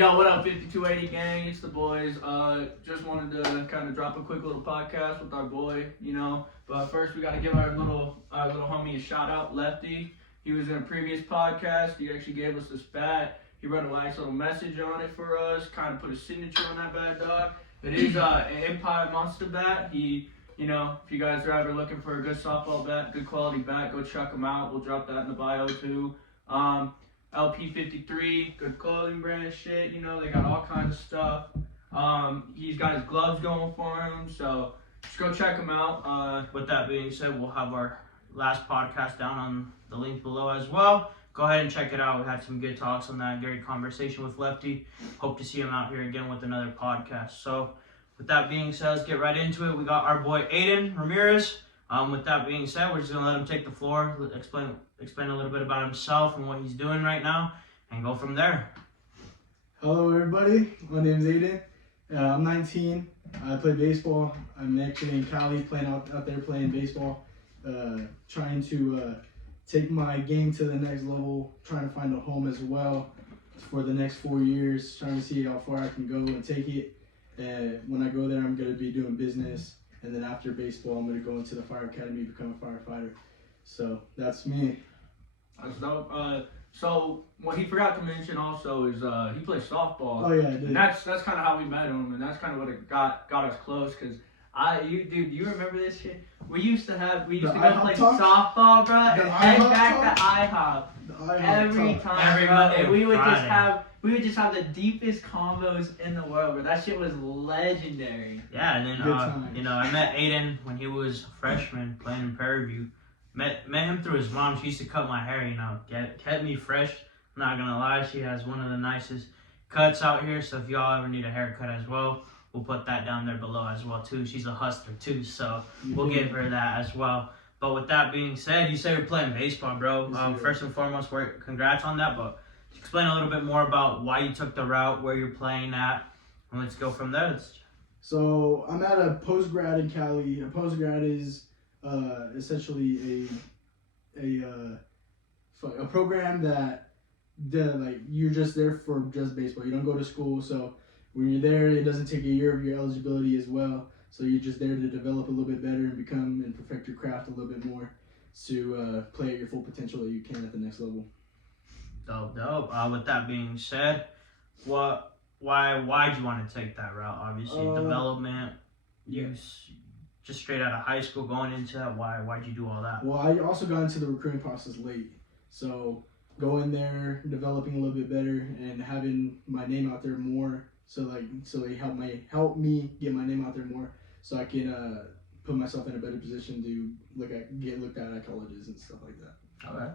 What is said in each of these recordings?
Yo, what up, 5280 gang? It's the boys. Just wanted to kind of drop a quick little podcast with our boy, you know. But first, we gotta give our little homie a shout out, Lefty. He was in a previous podcast. He actually gave us this bat. He wrote a nice little message on it for us. Kind of put a signature on that bad dog. It is an Empire Monster bat. If you guys are ever looking for a good softball bat, good quality bat, go check him out. We'll drop that in the bio too. LP53, good clothing brand shit, they got all kinds of stuff. He's got his gloves going for him, so just go check him out. With that being said, we'll have our last podcast down on the link below as well. Go ahead and check it out. We had some good talks on that, great conversation with Lefty. Hope to see him out here again with another podcast. So with that being said, let's get right into it. We got our boy Ayden Ramirez. With that being said, we're just going to let him take the floor, explain a little bit about himself and what he's doing right now, and go from there. Hello everybody, my name is Ayden. I'm 19. I play baseball. I'm actually in Cali playing out there playing baseball, trying to take my game to the next level, trying to find a home as well for the next 4 years, trying to see how far I can go and take it. And when I go there, I'm going to be doing business. And then after baseball, I'm going to go into the fire academy, become a firefighter. So that's me. That's dope. So what he forgot to mention also is he plays softball. Oh yeah, I did. And that's kind of how we met him, and that's kind of what it got us close. Cause you remember this shit? We used to go play softball, bro, and head back to IHOP every time. Every bro, Monday and we would Friday. just have the deepest combos in the world, bro. That shit was legendary. Yeah, and then I met Ayden when he was a freshman playing in Prairie View. Met him through his mom. She used to cut my hair, kept me fresh. I'm not gonna lie, she has one of the nicest cuts out here. So if y'all ever need a haircut as well, we'll put that down there below as well too. She's a hustler too, so we'll give her that as well. But with that being said, you say you're playing baseball, bro. First and foremost, congrats on that. But explain a little bit more about why you took the route, where you're playing at, and let's go from there. So I'm at a post-grad in Cali. A post-grad is essentially a program that you're just there for just baseball. You don't go to school, so when you're there, it doesn't take a year of your eligibility as well. So you're just there to develop a little bit better and become and perfect your craft a little bit more to play at your full potential that you can at the next level. Dope. With that being said, why'd you want to take that route? Obviously, development. Just straight out of high school, going into that. Why'd you do all that? Well, I also got into the recruiting process late, so going there, developing a little bit better, and having my name out there more. So they help me get my name out there more, so I can put myself in a better position to get looked at colleges and stuff like that. Okay.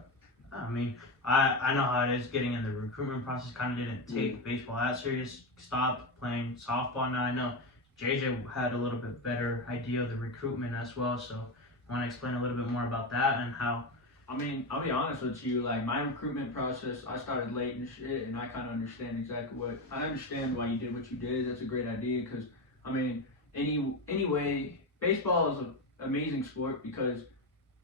I mean, I know how it is getting in the recruitment process. Kind of didn't take baseball that serious. Stopped playing softball. Now I know JJ had a little bit better idea of the recruitment as well. So I want to explain a little bit more about that and how. I mean, I'll be honest with you, like my recruitment process, I started late and shit, and I kind of understand why you did what you did. That's a great idea, because, I mean, anyway, baseball is an amazing sport, because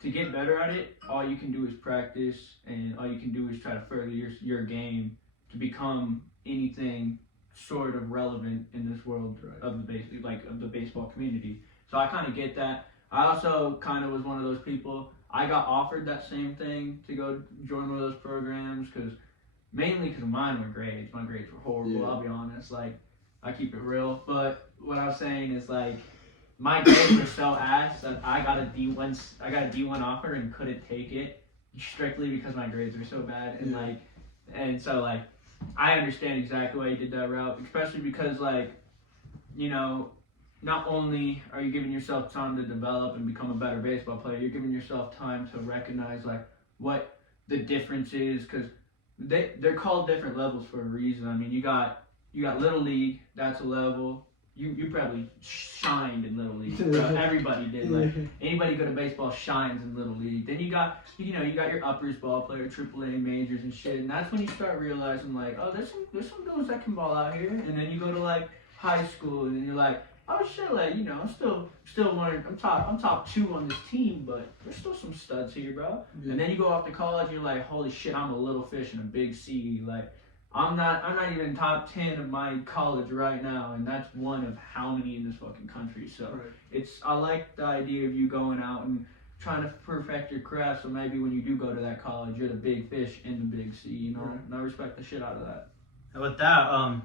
to get better at it, all you can do is practice, and all you can do is try to further your game to become anything sort of relevant in this world of the baseball community. So I kind of get that. I also kind of was one of those people. I got offered that same thing to go join one of those programs mainly because mine were grades. My grades were horrible. Yeah. I'll be honest. I keep it real. But what I was saying is my grades were so ass that I got a D1 offer and couldn't take it strictly because my grades were so bad. And so I understand exactly why you did that route, especially because not only are you giving yourself time to develop and become a better baseball player, you're giving yourself time to recognize what the difference is, because they're called different levels for a reason. I mean, you got Little League, that's a level. You probably shined in Little League. Everybody did. Anybody go to baseball shines in Little League. Then you got your uppers ball player, AAA majors and shit, and that's when you start realizing there's some dudes that can ball out here. And then you go to high school, and you're like, oh shit, I'm still one. I'm top 2 on this team, but there's still some studs here, bro. Yeah. And then you go off to college, and you're like, holy shit, I'm a little fish in a big sea. I'm not even top 10 of my college right now, and that's one of how many in this fucking country. So Right. I like the idea of you going out and trying to perfect your craft. So maybe when you do go to that college, you're the big fish in the big sea. You know, Right. and I respect the shit out of that. And with that,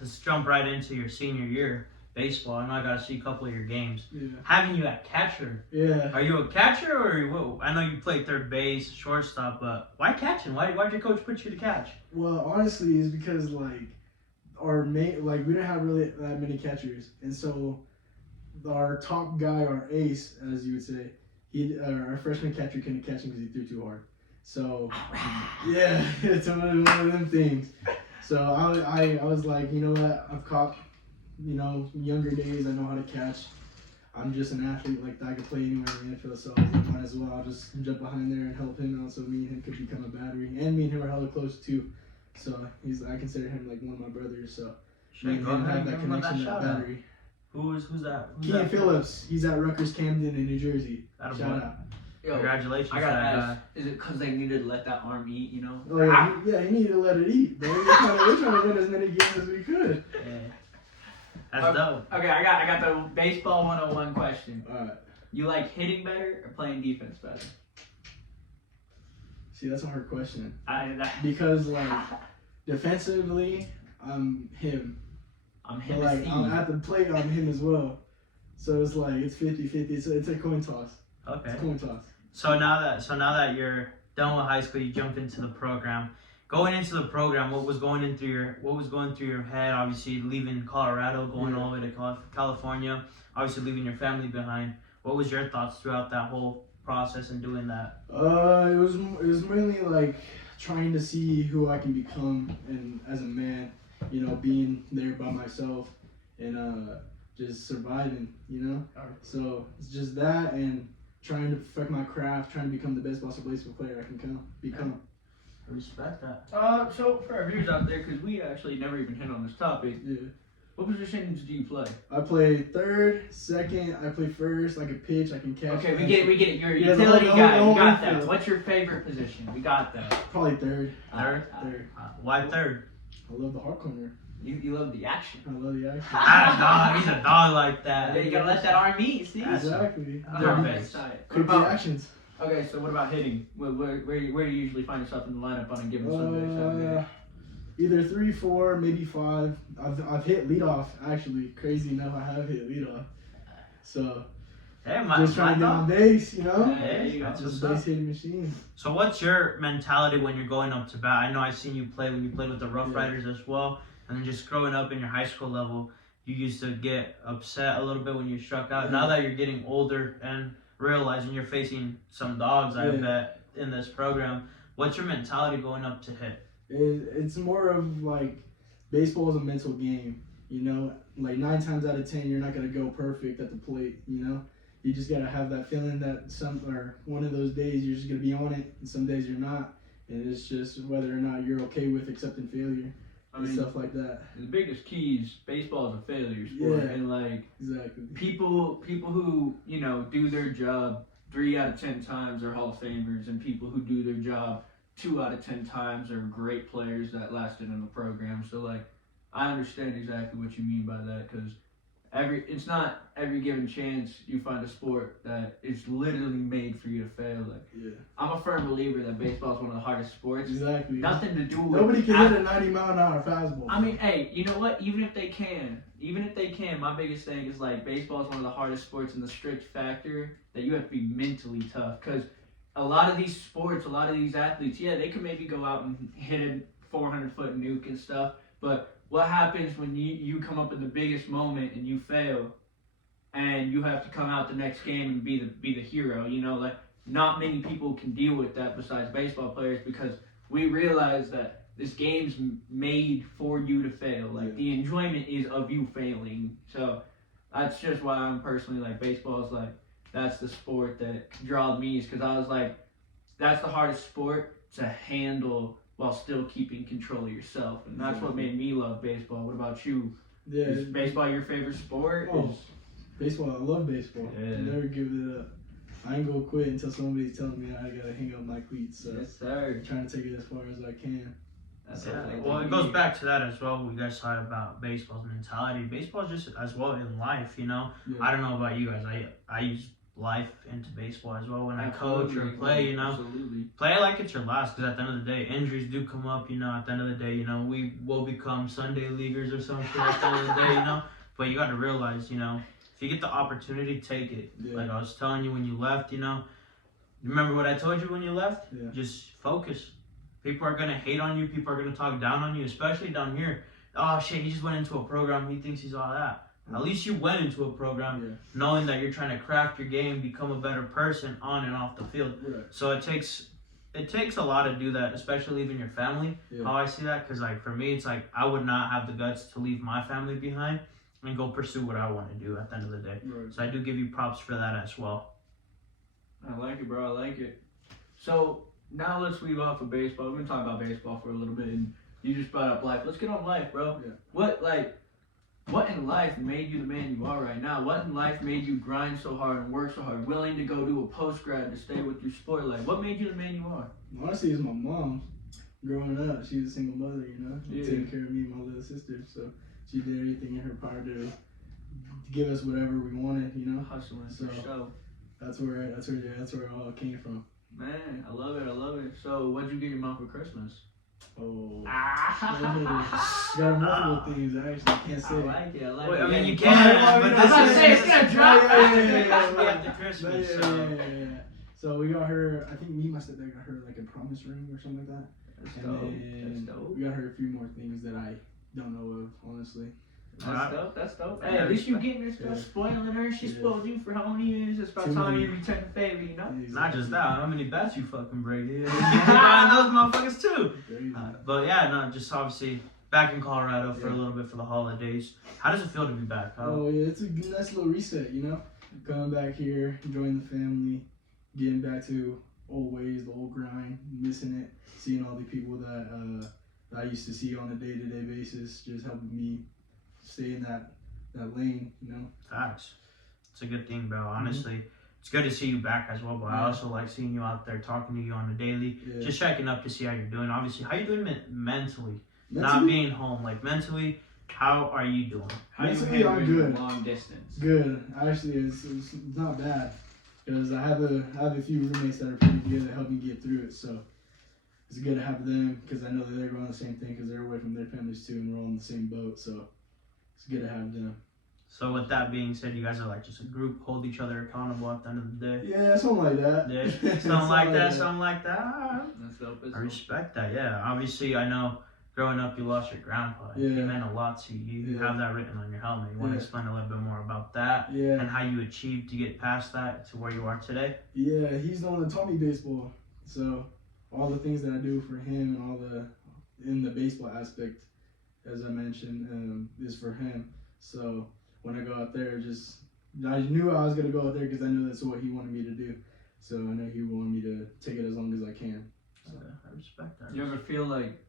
let's jump right into your senior year baseball. I know I got to see a couple of your games. Yeah. Having you at catcher, Yeah. are you a catcher or are you, I know you played third base, shortstop, but why catching? Why'd your coach put you to catch? Well, honestly, it's because like our main, like we didn't have really that many catchers, and so our top guy, our ace, as you would say, our freshman catcher couldn't catch him because he threw too hard. So yeah, it's one of them things. So I was like, you know what? I've caught, younger days. I know how to catch. I'm just an athlete like that. I could play anywhere in the NFL, so I was like, might as well. I'll just jump behind there and help him out, so me and him could become a battery. And me and him are hella close too. So I consider him like one of my brothers. So me and him have that connection, that battery. Who's that? Kean Phillips. He's at Rutgers Camden in New Jersey. Shout out. Yo, Congratulations. I gotta to that ask, guy. is it because they needed to let that arm eat? You know? Oh yeah, he needed to let it eat. Bro. We're trying to win as many games as we could. Yeah. That's dope. Okay, I got the baseball 101 question. All right. You like hitting better or playing defense better? See, that's a hard question That, because like defensively, I'm him. I'm But him. like at the plate, I'm him as well. So it's like it's 50-50. It's a coin toss. Okay. It's a coin toss. So now that you're done with high school, you jump into the program. Going into the program, what was going through your head? Obviously, leaving Colorado, going all the way to California. Obviously, leaving your family behind. What was your thoughts throughout that whole process and doing that? It was mainly like trying to see who I can become and as a man, being there by myself and just surviving, So it's just that and trying to perfect my craft, trying to become the best baseball player I can become. I respect that. So for our viewers out there, because we actually never even hit on this topic, Yeah. what positions do you play? I play third, second. I play first. I can pitch. I can catch. Okay, we get it. You're a Yeah, the utility whole- guy. the whole You got that. infield. What's your favorite position? We got that. Probably third. Third? Third. Why third? I love the hard corner. You love the action. I love the action. Ah, dog. He's a dog like that. Yeah, you gotta let that arm eat. See. That's- Exactly. Third Right. base. What Quick about, reactions. okay, so what about hitting? Where do you usually find yourself in the lineup on a given Sunday, Saturday? Either 3, 4, maybe 5. I've hit leadoff actually. Crazy enough, I have hit leadoff. So Hey, just trying to get on base, Yeah, you got That's Just what's base up. hitting machine. So what's your mentality when you're going up to bat? I know I've seen you play when you played with the Rough Yeah. Riders as well. And then just growing up in your high school level, you used to get upset a little bit when you struck out. Yeah. Now that you're getting older and realizing you're facing some dogs, I Yeah. bet, in this program, what's your mentality going up to hit? It's more of like baseball is a mental game. Like 9 times out of 10, you're not gonna go perfect at the plate. You just gotta have that feeling that one of those days you're just gonna be on it, and some days you're not. And it's just whether or not you're okay with accepting failure I and mean, stuff like that. the biggest key is baseball is a failure sport, Yeah. and like Exactly. people who do their job 3 out of 10 times are Hall of Famers, and people who do their job 2 out of 10 times are great players that lasted in the program. So like, I understand exactly what you mean by that, because it's not every given chance you find a sport that is literally made for you to fail. Like, Yeah. I'm a firm believer that baseball is one of the hardest sports. Exactly. Nothing to do with Nobody can hit a 90-mile-an-hour fastball. I mean, hey, you know what? Even if they can, my biggest thing is like baseball is one of the hardest sports in the strict factor that you have to be mentally tough. Because a lot of these sports, a lot of these athletes, yeah, they can maybe go out and hit a 400-foot nuke and stuff. But what happens when you come up in the biggest moment and you fail, and you have to come out the next game and be the hero? Like not many people can deal with that besides baseball players, because we realize that this game's made for you to fail. Like, the enjoyment is of you failing. So that's just why I'm personally like, baseball is like, that's the sport that draws me, is because I was like, that's the hardest sport to handle while still keeping control of yourself. And that's what made me love baseball. What about you? Yeah. Is baseball your favorite sport? Oh, baseball. I love baseball. Yeah. I never give it up. I ain't gonna quit until somebody's telling me I gotta hang up my cleats. So Yes, sir. I'm trying to take it as far as I can. That's Yeah, definitely well, the it goes key. back to that as well. We guys talked about baseball's mentality. Baseball is just as well in life, you know. Yeah. I don't know about you guys. I use life into baseball as well when I coach or Absolutely. play. You know, Absolutely. play it like it's your last. Because at the end of the day, injuries do come up. You know, at the end of the day, you know, we will become Sunday leaguers or some shit at the end of the day. You know, but you got to realize, you know, if you get the opportunity, take it. Yeah. Like I was telling you when you left, you know. Remember what I told you when you left? Yeah. Just focus. People are gonna hate on you. People are gonna talk down on you, especially down here. Oh shit, he just went into a program. He thinks he's all that. At least you went into a program knowing that you're trying to craft your game, become a better person on and off the field. Right. So it takes a lot to do that, especially leaving your family. Yeah. How I see that, because like for me, it's like I would not have the guts to leave my family behind and go pursue what I want to do at the end of the day. Right. So I do give you props for that as well. I like it, bro. I like it. So now let's leave off of baseball. We're gonna talk about baseball for a little bit, and you just brought up life. Let's get on life, bro. Yeah. What in life made you the man you are right now? What in life made you grind so hard and work so hard, willing to go do a post grad to stay with your sport? Like, what made you the man you are? Honestly, it's my mom. Growing up, she was a single mother, you know, taking care of me and my little sister. So she did everything in her power to give us whatever we wanted, you know. Hustling So for show. that's where it all came from. Man, I love it. I love it. So, what'd you get your mom for Christmas? Oh, Ah. got multiple things. I actually can't say. I like it. I like Wait, it. I mean, you Yeah. can, but I was about to say, it's this gonna is drop. after Yeah. Christmas. Yeah, So. yeah. So we got her. I think me and my stepdad got her like a promise ring or something like that. That's And dope. then That's dope. we got her a few more things that I don't know of, honestly. That's dope. That's dope. Hey, Yeah, at least you getting your stuff, yeah. spoiling her. She Yeah. spoiled you for how many years? It's about Too time many. you return the favor, you know? Not just that, how many bats you fucking break? You buying those motherfuckers too. Crazy. But yeah, no, just obviously back in Colorado for a Yeah. little bit for the holidays. How does it feel to be back? Oh yeah, it's a nice little reset, you know. Coming back here, enjoying the family, getting back to old ways, the old grind, missing it, seeing all the people that I used to see on a day-to-day basis, just helping me stay in that lane, you know. Facts. It's a good thing, bro. Honestly, it's good to see you back as well. But I Yeah. also like seeing you out there, talking to you on a daily, Yeah. just checking up to see how you're doing. Obviously, how you doing mentally? Not Mentally, being home, like mentally, how are you doing? How you Mentally, I'm handling good. long distance? good. Actually, it's not bad because I have a few roommates that are pretty good that help me get through it. So it's good to have them because I know that they're going the same thing because they're away from their families too, and we're all in the same boat. So it's good to have them. So with that being said, you guys are like just a group, hold each other accountable at the end of the day. Yeah, something like that. Yeah, something like that, something like that. That's dope. That's I dope. respect that. Yeah, obviously, I know. Growing up, you lost your grandpa. He Yeah. meant a lot to you. You Yeah. have that written on your helmet. You want to Yeah. explain a little bit more about that Yeah, and how you achieved to get past that to where you are today? yeah, he's the one that taught me baseball. So all the things that I do for him and all in the baseball aspect, as I mentioned, is for him. So when I go out there, I knew I was gonna go out there because I know that's what he wanted me to do. So I know he wanted me to take it as long as I can. So. Okay, I respect that. You ever feel like,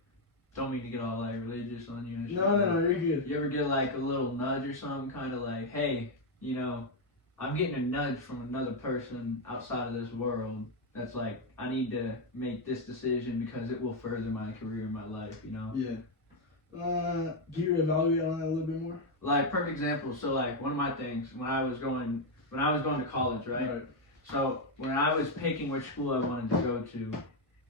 don't mean to get all like religious on you and shit. No, you're good. You ever get like a little nudge or something, kind of like, hey, you know, I'm getting a nudge from another person outside of this world that's like, I need to make this decision because it will further my career and my life, you know? Yeah. Can you evaluate on that a little bit more? Like, perfect example, so like, one of my things, when I was going to college, right? So, when I was picking which school I wanted to go to,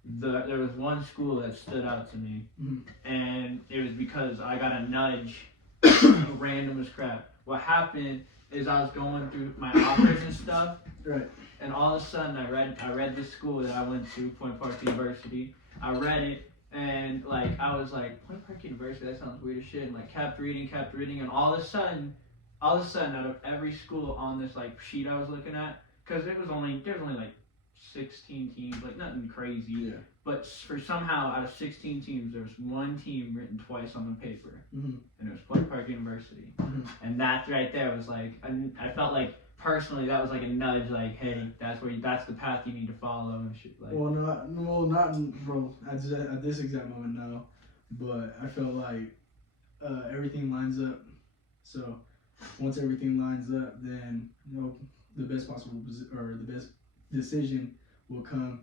there was one school that stood out to me, Mhm. and it was because I got a nudge, random as crap. What happened is I was going through my offers and stuff, Right. and all of a sudden I read this school that I went to, Point Park University. I read it, and like I was like, Point Park University, that sounds weird as shit, and like kept reading, and all of a sudden, out of every school on this like sheet I was looking at, because there was only like 16 teams, like nothing crazy. Yeah. But for somehow, out of 16 teams, there was one team written twice on the paper, Mhm. and it was Point Park University. Mhm. And that right there was like, I felt like personally that was like a nudge, like, hey, that's the path you need to follow and shit. Like, Well, not at this exact moment, no. But I feel like everything lines up. So once everything lines up, then the best possible or the best decision will come.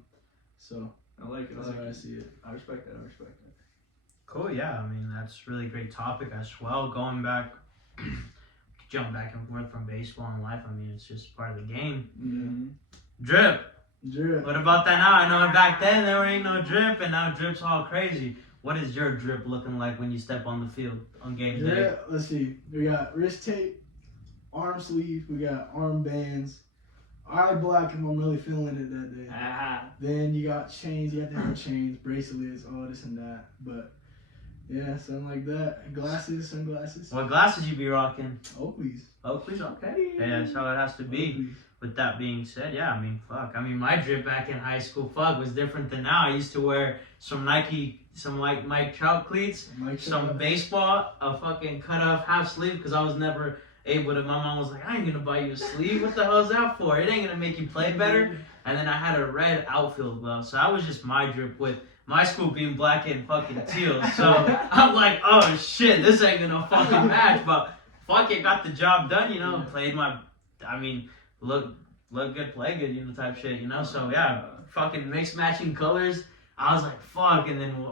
So I like it. that's how I see it. I respect that. Cool, yeah. I mean, that's a really great topic as well. Going back, jump back and forth from baseball and life. I mean, it's just part of the game. Mm-hmm. Drip. Drip. What about that now? I know back then there ain't no drip, and now drip's all crazy. What is your drip looking like when you step on the field on game day? Drip, let's see. We got wrist tape, arm sleeve, we got arm bands. I like black if I'm really feeling it that day. Ah. Then you got chains, you have to have chains, bracelets, all this and that. But yeah, something like that. Glasses, sunglasses. What glasses you be rocking? Oakleys. Oakley's, okay. Yeah, that's how it has to be. Oakleys. With that being said, yeah, I mean, fuck. I mean, my drip back in high school, fuck, was different than now. I used to wear some Nike, some like Mike Trout cleats, some baseball, a fucking cut off half sleeve, because I was never able to. My mom was like, I ain't gonna buy you a sleeve. What the hell is that for? It ain't gonna make you play better. And then I had a red outfield glove, so that was just my drip with my school being black and fucking teal. So I'm like, oh shit, this ain't gonna fucking match. But fuck it, got the job done, you know. Played my, I mean, look good, play good, you know, type shit, you know. So yeah, fucking mixed matching colors. I was like, fuck, and then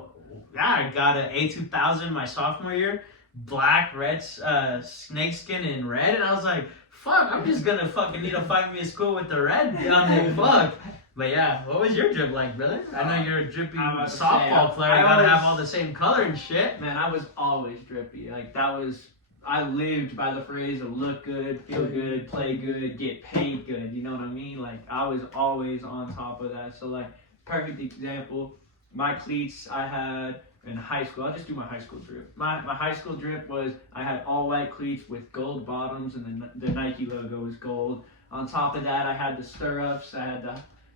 yeah, I got an A2000 my sophomore year, black, red, snakeskin, and red, and I was like, fuck, I'm just gonna fucking need to find me a school with the red on it, fuck. But yeah, what was your drip like, brother? I know you're a drippy softball player. You gotta have all the same color and shit. Man, I was always drippy. Like, that was, I lived by the phrase of look good, feel good, play good, get paid good. You know what I mean? Like, I was always on top of that. So, like, perfect example, my cleats I had in high school. I'll just do my high school drip. My high school drip was, I had all white cleats with gold bottoms, and the Nike logo was gold. On top of that, I had the stirrups. I had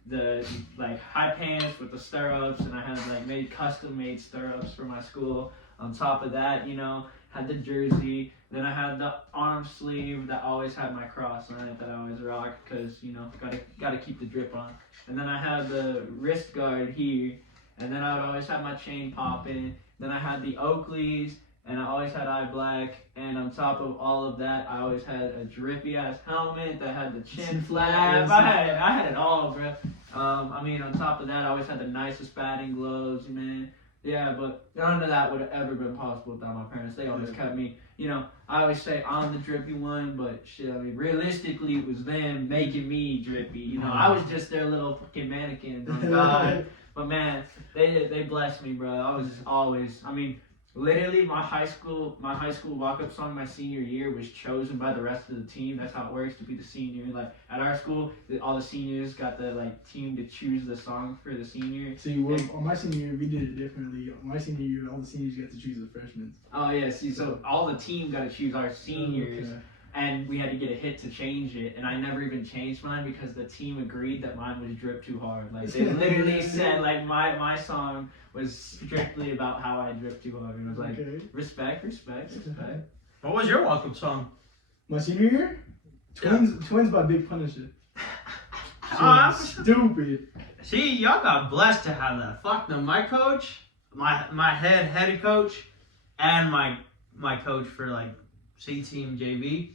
the like high pants with the stirrups, and I had like custom made stirrups for my school. On top of that, you know, had the jersey. Then I had the arm sleeve that always had my cross on it that I always rock, because, you know, gotta keep the drip on. And then I had the wrist guard here, and then I would always have my chain popping. Then I had the Oakleys, and I always had eye black. And on top of all of that, I always had a drippy ass helmet that had the chin flap. I had it all, bro. I mean, on top of that, I always had the nicest batting gloves, man. Yeah, but none of that would have ever been possible without my parents. They always kept me, you know, I always say I'm the drippy one, but shit, I mean, realistically, it was them making me drippy. You know, I was just their little fucking mannequin. Oh, God. But man, they blessed me, bro. I was always, I mean, literally my high school walk-up song my senior year was chosen by the rest of the team. That's how it works to be the senior. Like, at our school, all the seniors got the like team to choose the song for the senior. See, on my senior year, we did it differently. My senior year, all the seniors got to choose the freshmen. Oh yeah, see, so all the team got to choose our seniors. Okay. And we had to get a hit to change it, and I never even changed mine because the team agreed that mine was drip too hard. Like, they literally said, like, my song was strictly about how I drip too hard, and I was like, respect. What was your walk-up song? My senior year? Twins by Big Punisher. Stupid. See, y'all got blessed to have that. Fuck no, my coach, my head coach, and my coach for like C team JV.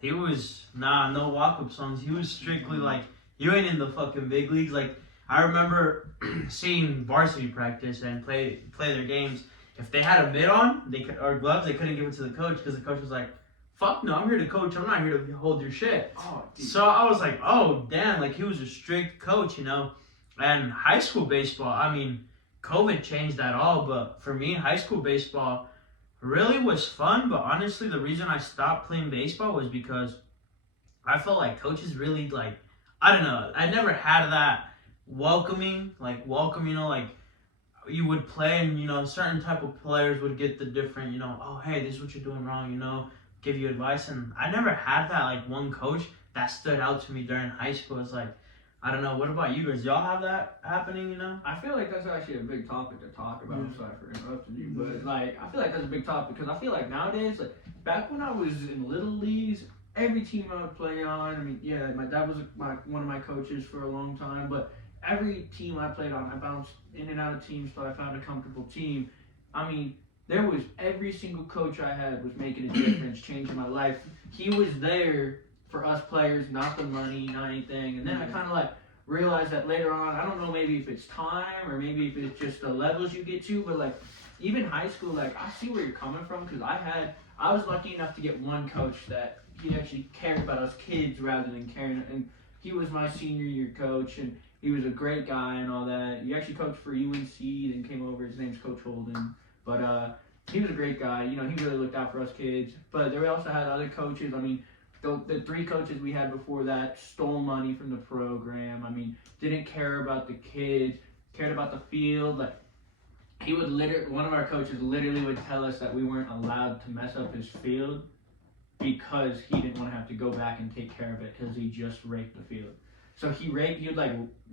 He was, no walk-up songs. He was strictly like, you ain't in the fucking big leagues. Like, I remember seeing varsity practice and play their games. If they had a mitt on, or gloves, they couldn't give it to the coach because the coach was like, fuck no, I'm here to coach. I'm not here to hold your shit. Oh, so I was like, oh, damn. Like, he was a strict coach, you know. And high school baseball, I mean, COVID changed that all. But for me, high school baseball really was fun, but honestly, the reason I stopped playing baseball was because I felt like coaches really, like, I don't know, I never had that welcoming, you know, like, you would play and, you know, certain type of players would get the different, you know, oh, hey, this is what you're doing wrong, you know, give you advice, and I never had that, like, one coach that stood out to me during high school. It's like, I don't know. What about you guys? Y'all have that happening, you know? I feel like that's actually a big topic to talk about. I'm sorry for interrupting you, but like, I feel like that's a big topic because I feel like nowadays, like back when I was in little leagues, every team I would play on, I mean, yeah, my dad was one of my coaches for a long time, but every team I played on, I bounced in and out of teams till I found a comfortable team. I mean, there was every single coach I had was making a difference, changing my life. He was there for us players, not the money, not anything. And then I kind of like realized that later on, I don't know, maybe if it's time or maybe if it's just the levels you get to, but like even high school, like I see where you're coming from because I was lucky enough to get one coach that he actually cared about us kids rather than caring, and he was my senior year coach, and he was a great guy and all that. He actually coached for UNC, then came over. His name's Coach Holden, but he was a great guy. You know, he really looked out for us kids. But we also had other coaches. I mean, the 3 coaches we had before that stole money from the program. I mean, didn't care about the kids, cared about the field. Like, one of our coaches literally would tell us that we weren't allowed to mess up his field because he didn't want to have to go back and take care of it because he just raked the field. So he would like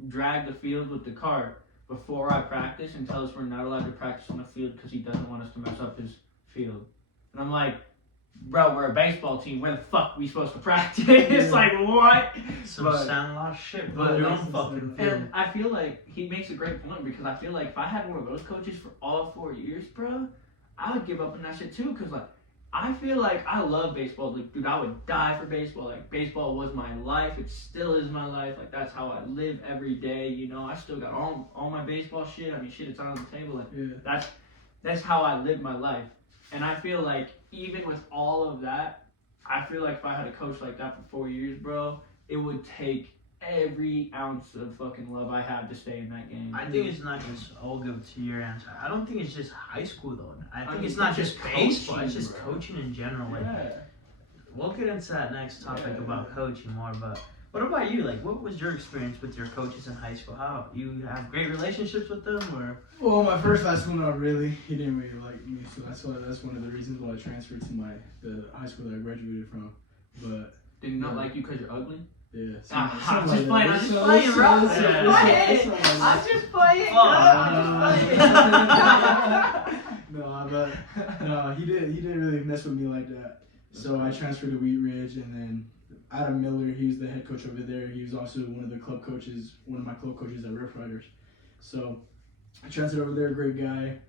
drag the field with the cart before I practice and tell us we're not allowed to practice on the field because he doesn't want us to mess up his field. And I'm like, bro, we're a baseball team. Where the fuck are we supposed to practice? It's like, what? Some sandlost shit, but your own fucking field. And I feel like he makes a great point because I feel like if I had one of those coaches for all 4 years, bro, I would give up on that shit too. Because, like, I feel like I love baseball. Like, dude, I would die for baseball. Like, baseball was my life. It still is my life. Like, that's how I live every day, you know. I still got all my baseball shit. I mean, shit, it's on the table. Like, that's how I live my life. And I feel like even with all of that, I feel like if I had a coach like that for 4 years, bro, it would take every ounce of fucking love I have to stay in that game. I think it's not just, I'll give it to your answer. I don't think it's just high school though. I think mean, it's not just baseball, coaching, it's just bro. coaching in general. Like, Yeah. we'll get into that next topic about coaching more, but what about you? Like, what was your experience with your coaches in high school? How you have great relationships with them, or? Well, my first high school, not really. He didn't really like me, so that's one of the reasons why I transferred to the high school that I graduated from. But Did he not like you because you're ugly? yeah, I'm just playing, bro. I'm just playing. No, he didn't really mess with me like that. So I transferred to Wheat Ridge, and then Adam Miller, he was the head coach over there. He was also one of my club coaches at Rough Riders. So I transferred over there, great guy,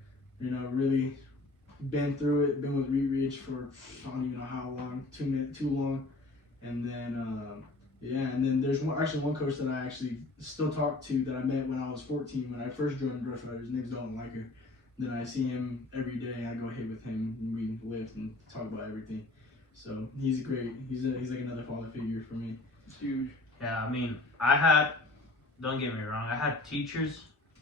you know, really been through it, been with Wheat Ridge for I don't even know how long, too long. And then and then there's one coach that I actually still talk to that I met when I was 14 when I first joined Rough Riders. His name's Dalton Liker. Then I see him every day. I go hit with him, and we lift and talk about everything. So he's great. He's like another father figure for me. It's huge. Yeah, I mean, don't get me wrong, I had teachers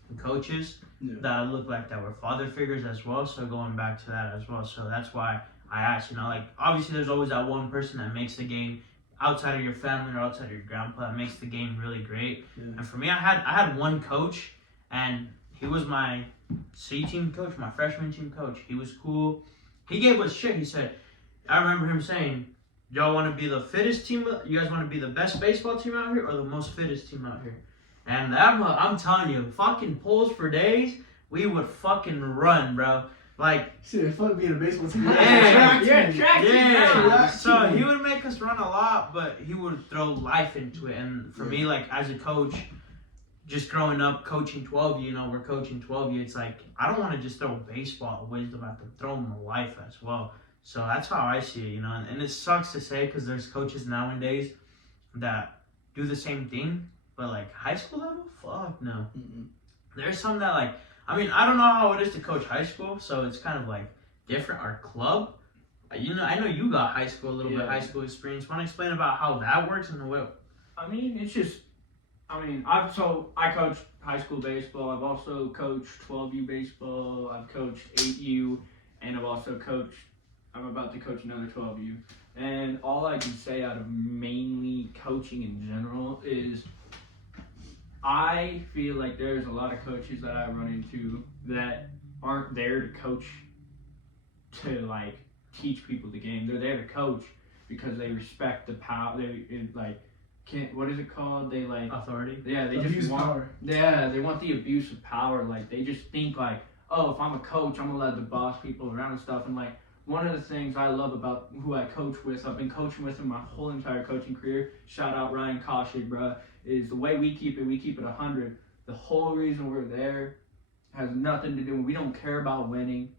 and coaches that looked like that were father figures as well. So going back to that as well. So that's why I asked, you know, like, obviously there's always that one person that makes the game outside of your family or outside of your grandpa that makes the game really great. Yeah. And for me, I had one coach, and he was my C team coach, my freshman team coach. He was cool. He gave us shit. He said, I remember him saying, y'all want to be the fittest team? You guys want to be the best baseball team out here or the most fittest team out here? And I'm telling you, fucking pulls for days, we would fucking run, bro. Like, shit, fuck being a baseball team. Yeah. So he would make us run a lot, but he would throw life into it. And for me, like, as a coach, just growing up coaching 12U, you know, we're coaching 12U. It's like, I don't want to just throw baseball wisdom at them, throw them life as well. So that's how I see it, you know. And it sucks to say because there's coaches nowadays that do the same thing, but like high school level, fuck no. Mm-mm. There's some that like, I mean, I don't know how it is to coach high school, so it's kind of like different. Our club, you know, I know you got high school, a little bit high school experience. Want to explain about how that works and the way? I mean, it's just, I coached high school baseball. I've also coached 12U baseball. I've coached 8U, and I'm about to coach another 12U. And all I can say out of mainly coaching in general is I feel like there's a lot of coaches that I run into that aren't there to coach to like teach people the game. They're there to coach because they respect the power. What is it called? They like authority. Yeah, they abuse just want power. Yeah, they want the abuse of power. Like they just think like, oh, if I'm a coach, I'm allowed to boss people around and stuff. And like one of the things I love about who I coach with, I've been coaching with him my whole entire coaching career. Shout out Ryan Koshig, bruh. Is the way we keep it 100. The whole reason we're there has nothing to do with, we don't care about winning.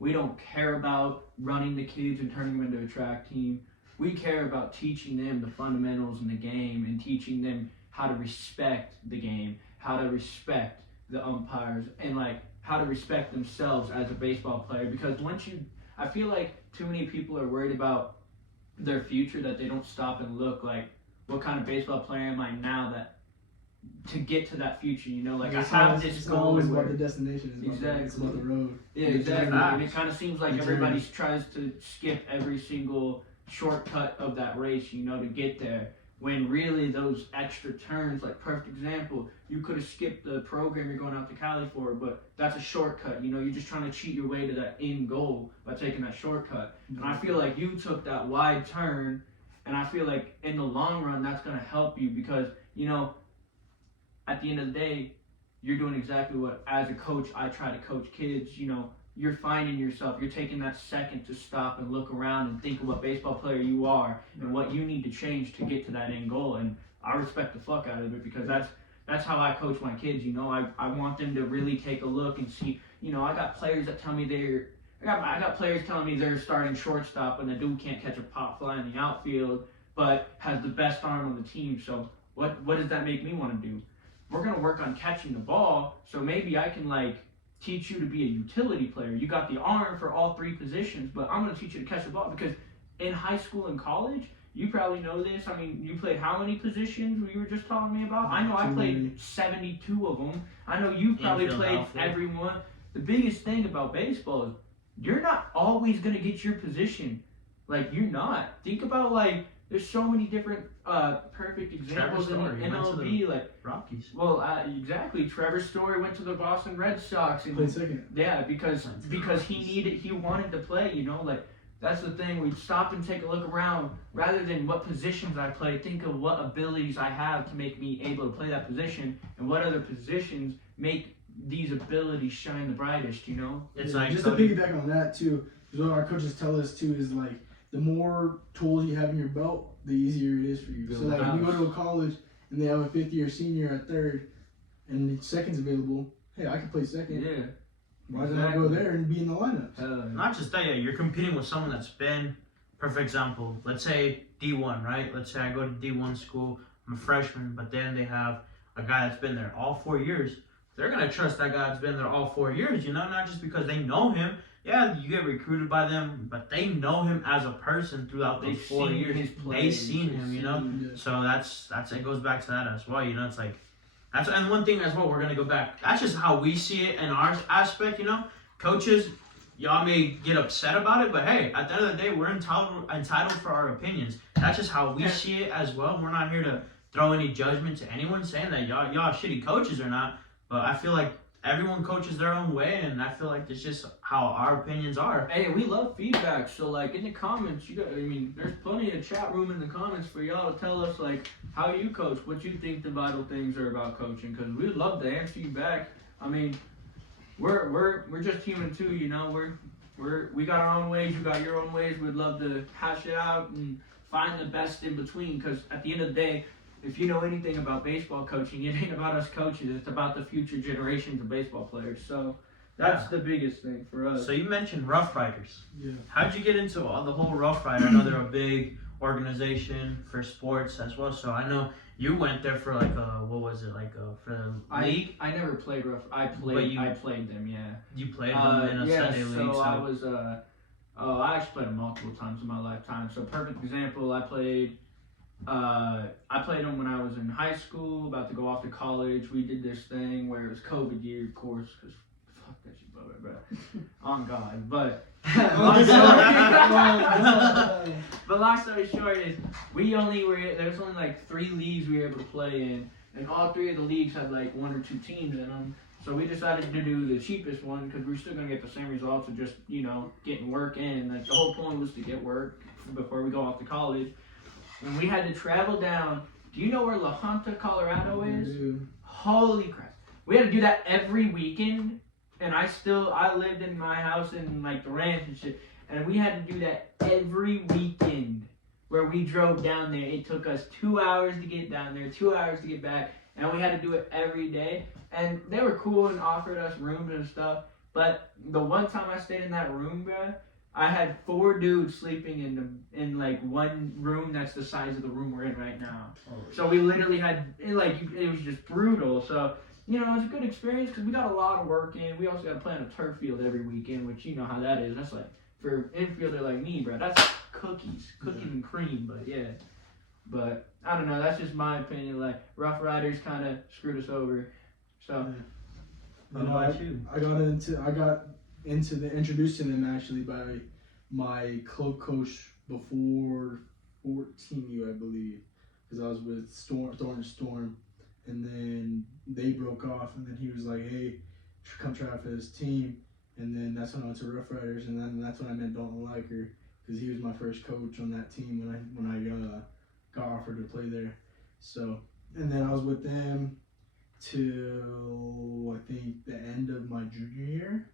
We don't care about running the kids and turning them into a track team. We care about teaching them the fundamentals in the game and teaching them how to respect the game, how to respect the umpires, and like how to respect themselves as a baseball player. Because I feel like too many people are worried about their future that they don't stop and look like, what kind of baseball player am I now that to get to that future, like I have this it's goal. not always where, about the destination, it's about the road. Yeah, exactly. Facts. And it kind of seems like everybody tries to skip every single shortcut of that race, to get there. When really those extra turns, like perfect example, you could have skipped the program you're going out to Cali for, but that's a shortcut. You're just trying to cheat your way to that end goal by taking that shortcut. And I feel like you took that wide turn, and I feel like in the long run that's going to help you because, at the end of the day, you're doing exactly what, as a coach, I try to coach kids. You're finding yourself. You're taking that second to stop and look around and think of what baseball player you are and what you need to change to get to that end goal. And I respect the fuck out of it because that's how I coach my kids. I want them to really take a look and see. I got players that tell me I got players telling me they're starting shortstop and the dude can't catch a pop fly in the outfield, but has the best arm on the team. So what does that make me want to do? We're gonna work on catching the ball. So maybe I can teach you to be a utility player. You got the arm for all three positions, but I'm going to teach you to catch the ball because in high school and college, you probably know this. I mean, you played how many positions you were just telling me about? I know I played 72 of them. I know you probably played every one. The biggest thing about baseball is you're not always going to get your position. You're not. Think about, there's so many different perfect examples in the MLB. Rockies. Well, exactly. Trevor Story went to the Boston Red Sox and played second. Yeah, because he wanted to play. That's the thing. We stop and take a look around rather than what positions I play. Think of what abilities I have to make me able to play that position, and what other positions make these abilities shine the brightest. It's just to piggyback on that too. Because what our coaches tell us too is the more tools you have in your belt, the easier it is for you. So when you go to a college and they have a fifth year senior at third and second's available, hey, I can play second. Yeah. Why did I go there and be in the lineups? Not just that, you're competing with someone that's been, perfect example, let's say D1, right? Let's say I go to D1 school, I'm a freshman, but then they have a guy that's been there all 4 years. They're going to trust that guy that's been there all 4 years, not just because they know him. Yeah, you get recruited by them, but they know him as a person throughout those 4 years. They've seen him, So that's it goes back to that as well, It's and one thing as well, we're gonna go back. That's just how we see it in our aspect, Coaches, y'all may get upset about it, but hey, at the end of the day, we're entitled for our opinions. That's just how we see it as well. We're not here to throw any judgment to anyone saying that y'all shitty coaches or not, but I feel like everyone coaches their own way, and I feel like it's just how our opinions are. Hey, we love feedback, so in the comments, there's plenty of chat room in the comments for y'all to tell us how you coach, what you think the vital things are about coaching, because we'd love to answer you back. I mean, we're just human too, we got our own ways, you got your own ways. We'd love to hash it out and find the best in between, because at the end of the day, if you know anything about baseball coaching, it ain't about us coaches. It's about the future generations of baseball players. So that's the biggest thing for us. So you mentioned Rough Riders. Yeah. How'd you get into the whole Rough Rider? I know they're a big organization for sports as well. So I know you went there for for the league. I never played Rough. I played them. Yeah. You played them in a Sunday league. So I was. I actually played them multiple times in my lifetime. So perfect example. I played them when I was in high school, about to go off to college. We did this thing where it was COVID year, of course, because fuck that shit, bro. On God. But long story short is there's only 3 leagues we were able to play in, and all 3 of the leagues had 1 or 2 teams in them. So we decided to do the cheapest one because we were still gonna get the same results of just getting work in. The whole point was to get work before we go off to college. And we had to travel down. Do you know where La Junta, Colorado is? Holy crap. We had to do that every weekend. And I lived in my house in the ranch and shit. And we had to do that every weekend where we drove down there. It took us 2 hours to get down there, 2 hours to get back. And we had to do it every day. And they were cool and offered us rooms and stuff. But the one time I stayed in that room, bro, I had 4 dudes sleeping in one room that's the size of the room we're in right now. So we literally had it was just brutal. So you know, it's a good experience because we got a lot of work in. We also got to play on a turf field every weekend, which you know how that is. That's like, for an infielder like me, bro, that's cookies and cream. But yeah, but I don't know. That's just my opinion. Like, Rough Riders kind of screwed us over. So, What about you? I got into the introduced to them actually by my club coach before 14U, I believe, because I was with Storm, and then they broke off, and then he was like, "Hey, come try out for this team," and then that's when I went to Rough Riders, and then that's when I met Dalton Liker, because he was my first coach on that team when I got offered to play there. So, and then I was with them till I think the end of my junior year,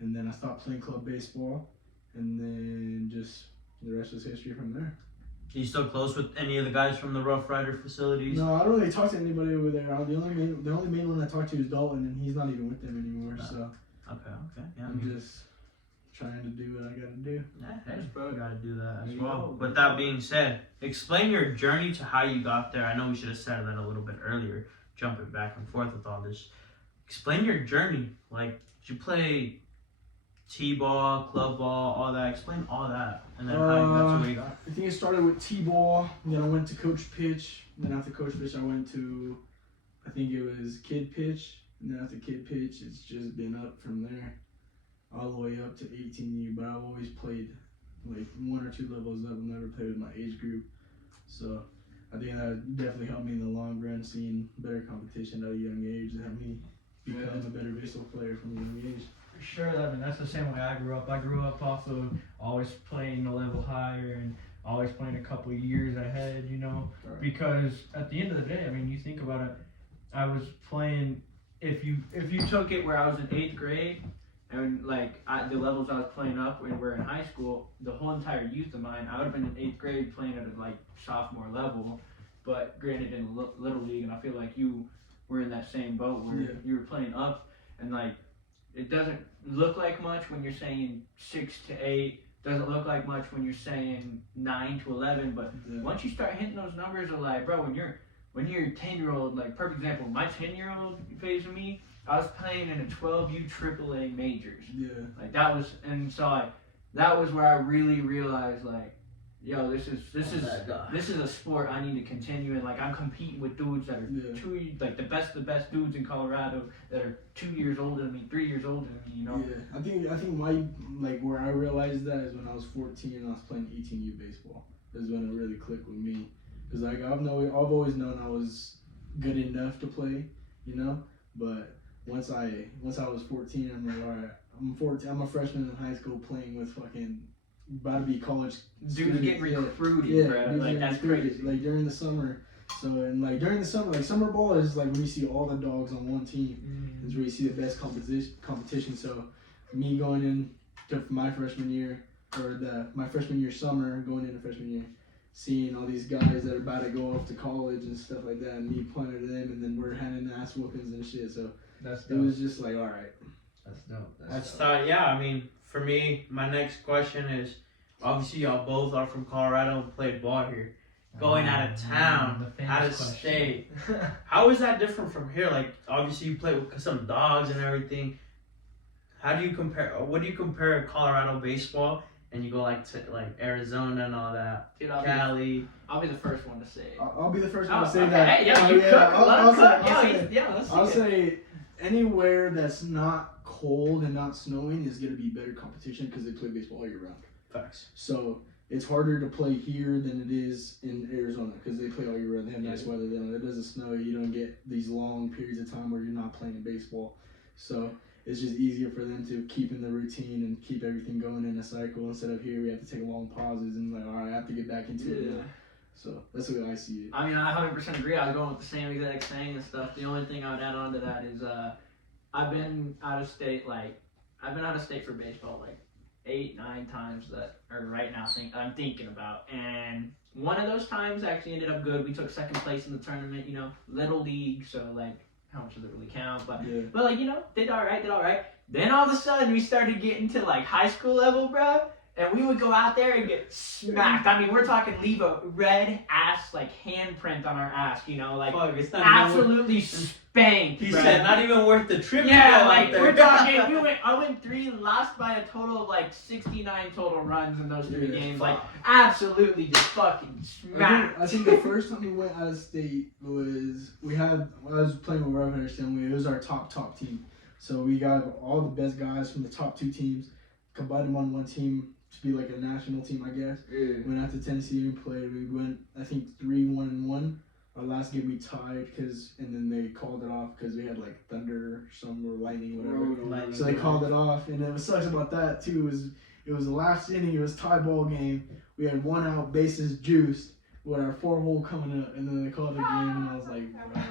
and then I stopped playing club baseball, and then just the rest is history from there. Are you still close with any of the guys from the Rough Rider facilities? No, I don't really talk to anybody over there. The only main one I talk to is Dalton, and he's not even with them anymore. So Okay. Yeah, I'm just trying to do what I got to do. Yeah, hey, bro, gotta do that as You well. know. With that being said, explain your journey to how you got there. I know we should have said that a little bit earlier, jumping back and forth with all this. Explain your journey. Like, did you play T-ball, club ball, all that? Explain all that, and then how you got to where you got. I think it started with T-ball, then I went to coach pitch, then after coach pitch I went to, I think it was kid pitch, and then after kid pitch it's just been up from there, all the way up to 18U, but I've always played like 1 or 2 levels up. I've never played with my age group, so I think that definitely helped me in the long run, seeing better competition at a young age and helped me become a better baseball player from a young age. For sure, I mean, that's the same way I grew up. I grew up off of always playing a level higher and always playing a couple of years ahead, you know, because at the end of the day, I mean, you think about it, I was playing, if you took it where I was in 8th grade, and like the levels I was playing up when we were in high school, the whole entire youth of mine, I would have been in 8th grade playing at a like sophomore level, but granted in little league, and I feel like you were in that same boat where you were playing up, and like it doesn't look like much when you're saying 6 to 8. Doesn't look like much when you're saying 9 to 11. But once you start hitting those numbers, of like, bro, when you're a 10-year-old, like perfect example, my 10-year-old phase of me, I was playing in a 12U AAA majors. Yeah. Like that was, and so like that was where I really realized like, yo, this is a sport I need to continue in. Like I'm competing with dudes that are like the best dudes in Colorado that are 2 years older than me, 3 years older than me, you know? Yeah, I think my, like where I realized that is when I was 14 and I was playing 18U baseball. Is when it really clicked with me. Because like I've always known I was good enough to play, you know? But once I was 14, I'm like, all right, I'm 14, I'm a freshman in high school playing with fucking about to be college dudes getting recruited, bro. Like that's crazy. Like during the summer. So and like during the summer, like summer ball is like when you see all the dogs on one team. It's where you see the best competition. So me going in to my freshman year my freshman year summer, going into freshman year, seeing all these guys that are about to go off to college and stuff like that, and me pointing to them, and then we're handing ass whoopings and shit. So it was just like, all right. That's dope. That's dope. Yeah, I mean, for me, my next question is, obviously y'all both are from Colorado and played ball here. Going out of town, out of state. How is that different from here? Like, obviously you play with some dogs and everything. How do you compare, what do you compare Colorado baseball and you go like to like Arizona and all that? Dude, Cali. I'll be the first one to say it. I'll be the first one to say that. Hey, yo, you cook. I'll say anywhere that's not cold and not snowing is going to be better competition because they play baseball all year round. Facts. So it's harder to play here than it is in Arizona because they play all year round. They have nice weather. Then it doesn't snow. You don't get these long periods of time where you're not playing baseball. So it's just easier for them to keep in the routine and keep everything going in a cycle instead of here we have to take long pauses and like, all right, I have to get back into it now. So that's the way I see it. I mean, I 100% agree. I was going with the same exact thing and stuff. The only thing I would add on to that is I've been out of state for baseball like 8-9 times right now I'm thinking about, and one of those times actually ended up good. We took second place in the tournament, you know, little league, so like how much does it really count? But like, you know, did all right. Then all of a sudden we started getting to like high school level, bro, And we would go out there and get smacked. I mean, we're talking leave a red ass like handprint on our ass, you know, like Fuck, it's not absolutely spanked. He bro. said not even worth the trip. Yeah, to go like out there. we're talking. I went 3, lost by a total of like 69 total runs in those 3 games. Like absolutely just fucking smacked. I think the first time we went out of state was I was playing with Rev Henderson. It was our top team. So we got all the best guys from the top 2 teams, combined them on one team to be like a national team, I guess. Yeah. Went out to Tennessee and played. We went, I think, 3-1-1. Our last game we tied and then they called it off because we had like thunder or lightning, whatever. So they called it off. And what sucks about that too is it was the last inning. It was tie ball game. We had 1 out, bases juiced with our 4-hole coming up, and then they called the game, and I was like, bro.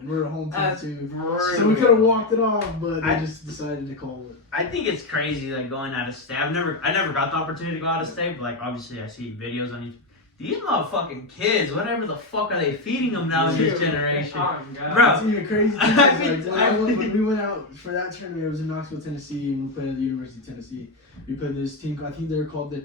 And we were at home team too, so we could have walked it off, but they just decided to call it. I think it's crazy, like going out of state. I never got the opportunity to go out of state, but like obviously I see videos on YouTube. These motherfucking kids, whatever the fuck are they feeding them now in this generation? Bro, It's even crazy. When we went out for that tournament, it was in Knoxville, Tennessee, and we played at the University of Tennessee. We played this team. I think they were called the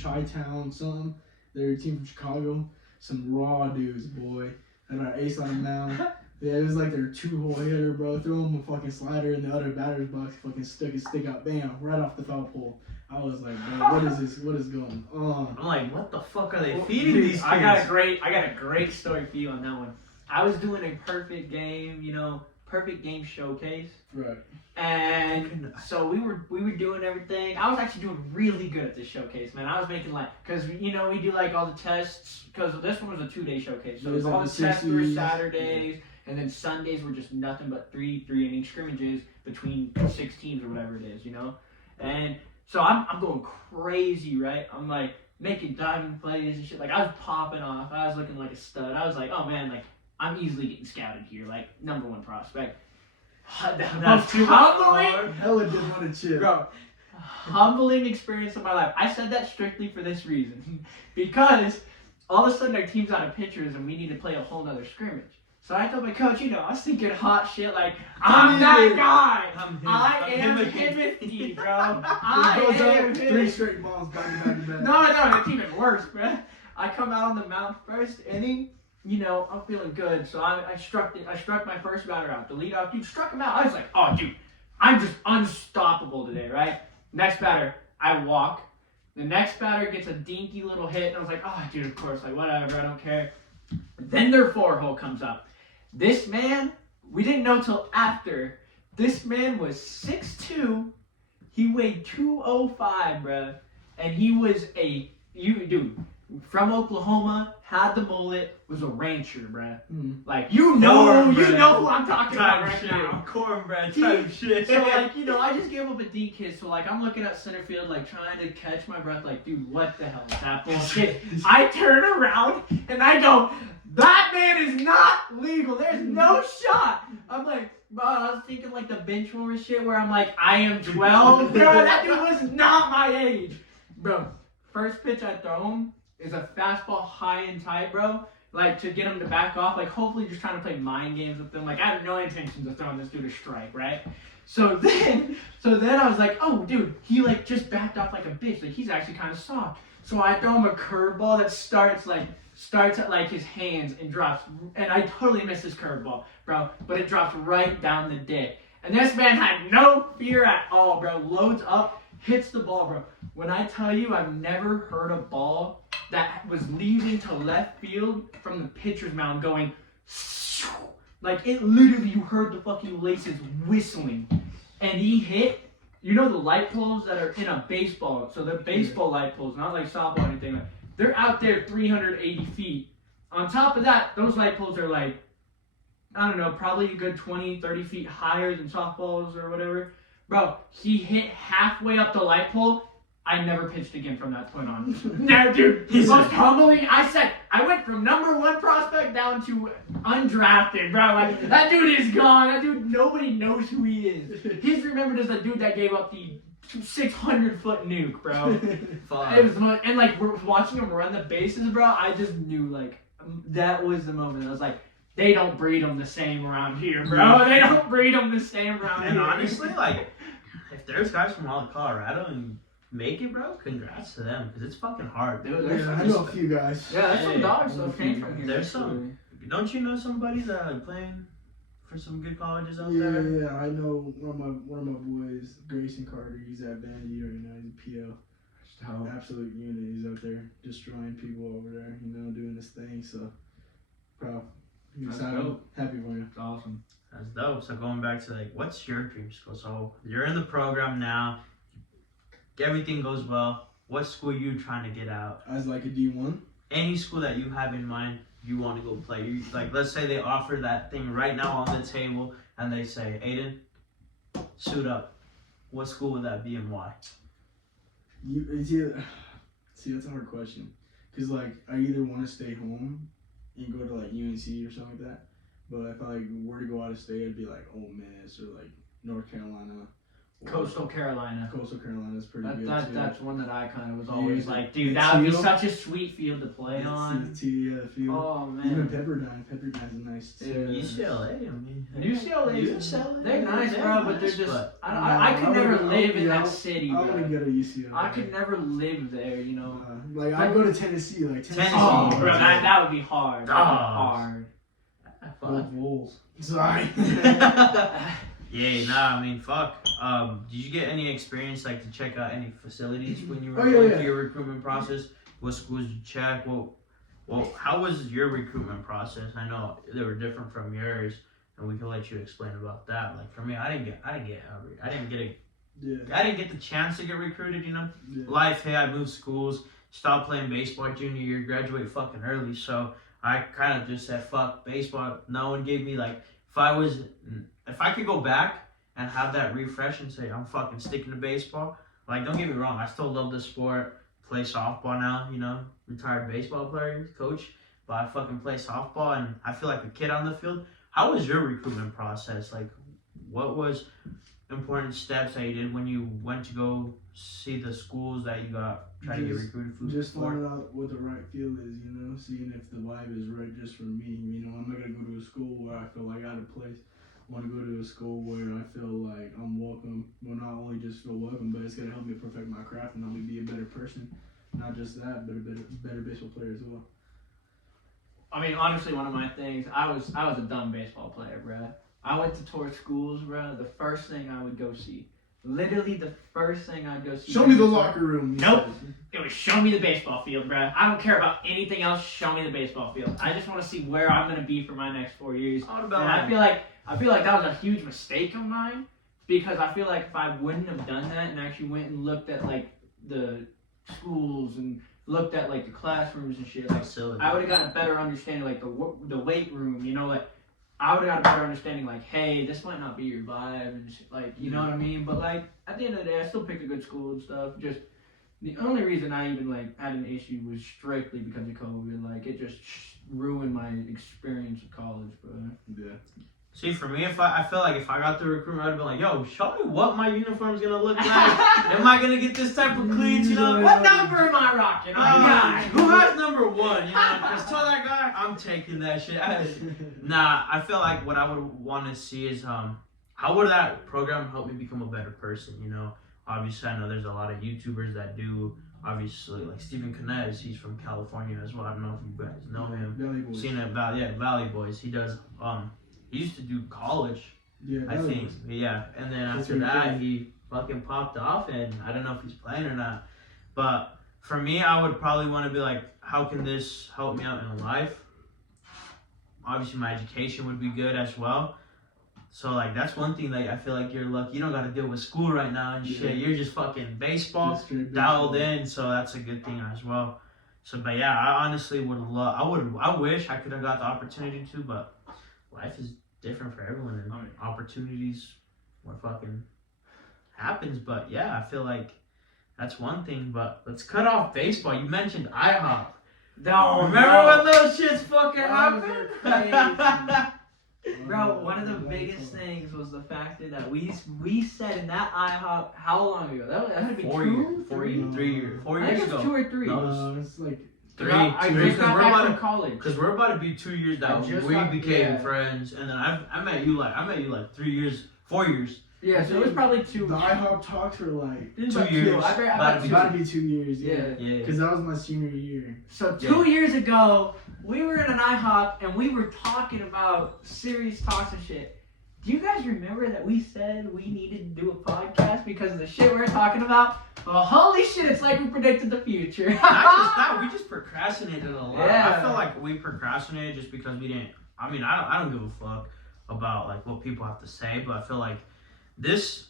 Chi-Town something. They're a team from Chicago. Some raw dudes, boy. And our ace on the mound. Yeah, it was like their 2-hole hitter, bro. Threw him a fucking slider in the other batter's box. Fucking stuck his stick out, bam, right off the foul pole. I was like, bro, what is this? What is going on? I'm like, what the fuck are they feeding these kids? I got a great story for you on that one. I was doing a perfect game showcase. Right. And so we were doing everything. I was actually doing really good at this showcase, man. I was making because we do like all the tests, because this one was a 2-day showcase. So all the tests were Saturdays, and then Sundays were just nothing but 3 inning scrimmages between 6 teams or whatever it is, you know. And so I'm going crazy, right? I'm like making diving plays and shit. Like I was popping off. I was looking like a stud. I was like, oh man, like I'm easily getting scouted here, like #1 prospect. That's too humbling, Hella did want to chip. bro. Humbling experience of my life. I said that strictly for this reason, because all of a sudden our team's out of pitchers and we need to play a whole nother scrimmage. So I told my coach, I was thinking hot shit like, I'm that guy. I am Timothy, bro. I am 3 straight balls back to back. No, it's even worse, bro. I come out on the mound first inning. I'm feeling good, so I struck my first batter out. The leadoff dude struck him out. I was like, oh, dude, I'm just unstoppable today, right? Next batter, I walk. The next batter gets a dinky little hit, and I was like, oh, dude, of course, like, whatever, I don't care. Then their 4-hole comes up. This man, we didn't know till after, this man was 6'2", he weighed 205, bruh, and he was dude, from Oklahoma, had the mullet, was a rancher, bruh. Like, you know who I'm talking about right now. Cornbread type shit. So, like, I just gave up a D kiss, so, like, I'm looking at center field, like, trying to catch my breath, like, dude, what the hell is that bullshit? I turn around, and I go, that man is not legal. There's no shot. I'm like, bro, I was thinking, like, the bench warmer shit, where I'm like, I am 12. Bro, that dude was not my age. Bro, first pitch I throw him is a fastball high and tight, bro. Like, to get him to back off. Like, hopefully just trying to play mind games with them. Like, I have no intentions of throwing this dude a strike, right? So then I was like, oh, dude, he, like, just backed off like a bitch. Like, he's actually kind of soft. So I throw him a curveball that starts at, like, his hands and drops. And I totally missed his curveball, bro. But it drops right down the dick. And this man had no fear at all, bro. Loads up, hits the ball, bro. When I tell you I've never heard a ball that was leaving to left field from the pitcher's mound going, like, it literally, you heard the fucking laces whistling. And he hit, the light poles that are in a baseball. So they're baseball light poles, not like softball or anything. They're out there 380 feet. On top of that, those light poles are like, I don't know, probably a good 20, 30 feet higher than softballs or whatever. Bro, he hit halfway up the light pole. I never pitched again from that point on. No, dude, he's most humbling. I went from #1 prospect down to undrafted, bro. Like, that dude is gone. That dude, nobody knows who he is. He's remembered as the dude that gave up the 600-foot nuke, bro. It was, and like, we're watching him run the bases, bro. I just knew, like, that was the moment. I was like, they don't breed them the same around here, bro. They don't breed them the same around here. And honestly, like, if there's guys from all Colorado and make it, bro, congrats to them because it's fucking hard. Dude, Yeah, I know a few guys. there's some Hey, dogs that came from here. there's some. Don't you know somebody that are playing for some good colleges out Yeah, there? yeah, I know one of my boys, Grayson Carter. He's at Vandy right now. He's a PO. Absolute unit. He's out there destroying people over there. Doing his thing. So proud. That's Excited. dope. Happy for you. It's awesome. That's dope. So going back to like, what's your dream school? So you're in the program now. Everything goes well. What school you trying to get out? As like a D1. Any school that you have in mind, you want to go play. You, like, let's say they offer that thing right now on the table, and they say, Ayden, suit up. What school would that be and why? See, that's a hard question. Cause like I either want to stay home and go to like UNC or something like that, but if I were to go out of state, I'd be like Ole Miss or like North Carolina. Coastal Carolina. Coastal Carolina is pretty good too. That's one that I kind of was always Yeah. like, dude, The that would be teal? such a sweet field to play on. The field. Oh Even man. Pepperdine is nice too. Yeah. UCLA, I mean. UCLA, they're nice, bro, but they're nice, just. but- I could I never would- live in yeah, that city, I want to bro. go to UCLA. I could never live there, you know. Like I go to Tennessee, like Tennessee. Oh, Tennessee. bro, that would be hard. That would be hard. Fuck. Wolves. Sorry. Yeah, nah, I mean, fuck. Did you get any experience, like, to check out any facilities when you were Oh, yeah, going yeah. through your recruitment process? What schools you check? Well, how was your recruitment process? I know they were different from yours, and we can let you explain about that. Like, for me, I didn't get the chance to get recruited, Yeah. Life hit, I moved schools, stopped playing baseball junior year, graduate fucking early, so I kind of just said, fuck baseball. No one gave me, like, if I could go back and have that refresh and say, I'm fucking sticking to baseball, like, don't get me wrong, I still love the sport, play softball now, retired baseball player, coach, but I fucking play softball and I feel like a kid on the field. How was your recruitment process? Like, what was important steps that you did when you went to go see the schools that you try to get recruited for? Just finding out what the right field is, seeing if the vibe is right just for me. I'm not gonna go to a school where I feel like out of place. I want to go to a school where I feel like I'm welcome. Well, not only just feel welcome, but it's gonna help me perfect my craft and help me be a better person. Not just that, but a better baseball player as well. I mean, honestly, one of my things, I was a dumb baseball player, bro. I went to tour schools, bro. The first thing I would go see, literally the first thing I'd go see. Show me the locker room. Nope. It was show me the baseball field, bro. I don't care about anything else. Show me the baseball field. I just want to see where I'm gonna be for my next 4 years. And I feel like that was a huge mistake of mine because I feel like if I wouldn't have done that and actually went and looked at like the schools and looked at like the classrooms and shit, like I would have got a better understanding, like the weight room, like I would have got a better understanding, like, hey, this might not be your vibe and shit, like, you know what I mean? But like at the end of the day, I still picked a good school and stuff. Just the only reason I even like had an issue was strictly because of COVID. Like it just ruined my experience of college, bro. Yeah. See, for me, I feel like if I got the recruitment, I'd be like, yo, show me what my uniform's gonna look like. Am I gonna get this type of cleats, What number am I rocking? Who has number 1, Because tell that guy, I'm taking that shit. Nah, I feel like what I would want to see is how would that program help me become a better person, Obviously, I know there's a lot of YouTubers that do, obviously, like Stephen Canez, he's from California as well. I don't know if you guys know him. Valley Boys. Seen it, Valley Boys. He does, he used to do college, Yeah, I Valley think. Boys. Yeah, and then That's after what he that, did. he fucking popped off, and I don't know if he's playing or not. But for me, I would probably want to be like, how can this help me out in life? Obviously, my education would be good as well. So, like, that's one thing that I feel like you're lucky. You don't got to deal with school right now and shit. You're just fucking baseball, Just straight dialed baseball. in, so that's a good thing as well. So, but yeah, I honestly would love, I wish I could have got the opportunity to, but life is different for everyone, and opportunities, what fucking happens. But yeah, I feel like that's one thing. But let's cut off baseball. You mentioned IHOP. No, Remember when those shits fucking happened? Bro, one of the biggest things was the fact that we said in that IHOP how long ago? That had to be 4 2, years, 3 years, 4 I think years it was ago. 2 or 3. No, It's like 3. I just got back from college. Because we're about to be 2 years I that just we got- became yeah. friends, and then I met you like 3 years, 4 years Yeah, so it was probably 2 The IHOP talks were like This is 2 about years. I About to be about to be 2 years. Yeah. Yeah. Because that was my senior year. So 2 years ago, we were in an IHOP and we were talking about serious talks and shit. Do you guys remember that we said we needed to do a podcast because of the shit we were talking about? Well, holy shit, it's like we predicted the future. Not just that, we just procrastinated a lot. Yeah. I feel like we procrastinated just because we didn't. I mean, I don't give a fuck about like what people have to say, but I feel like this.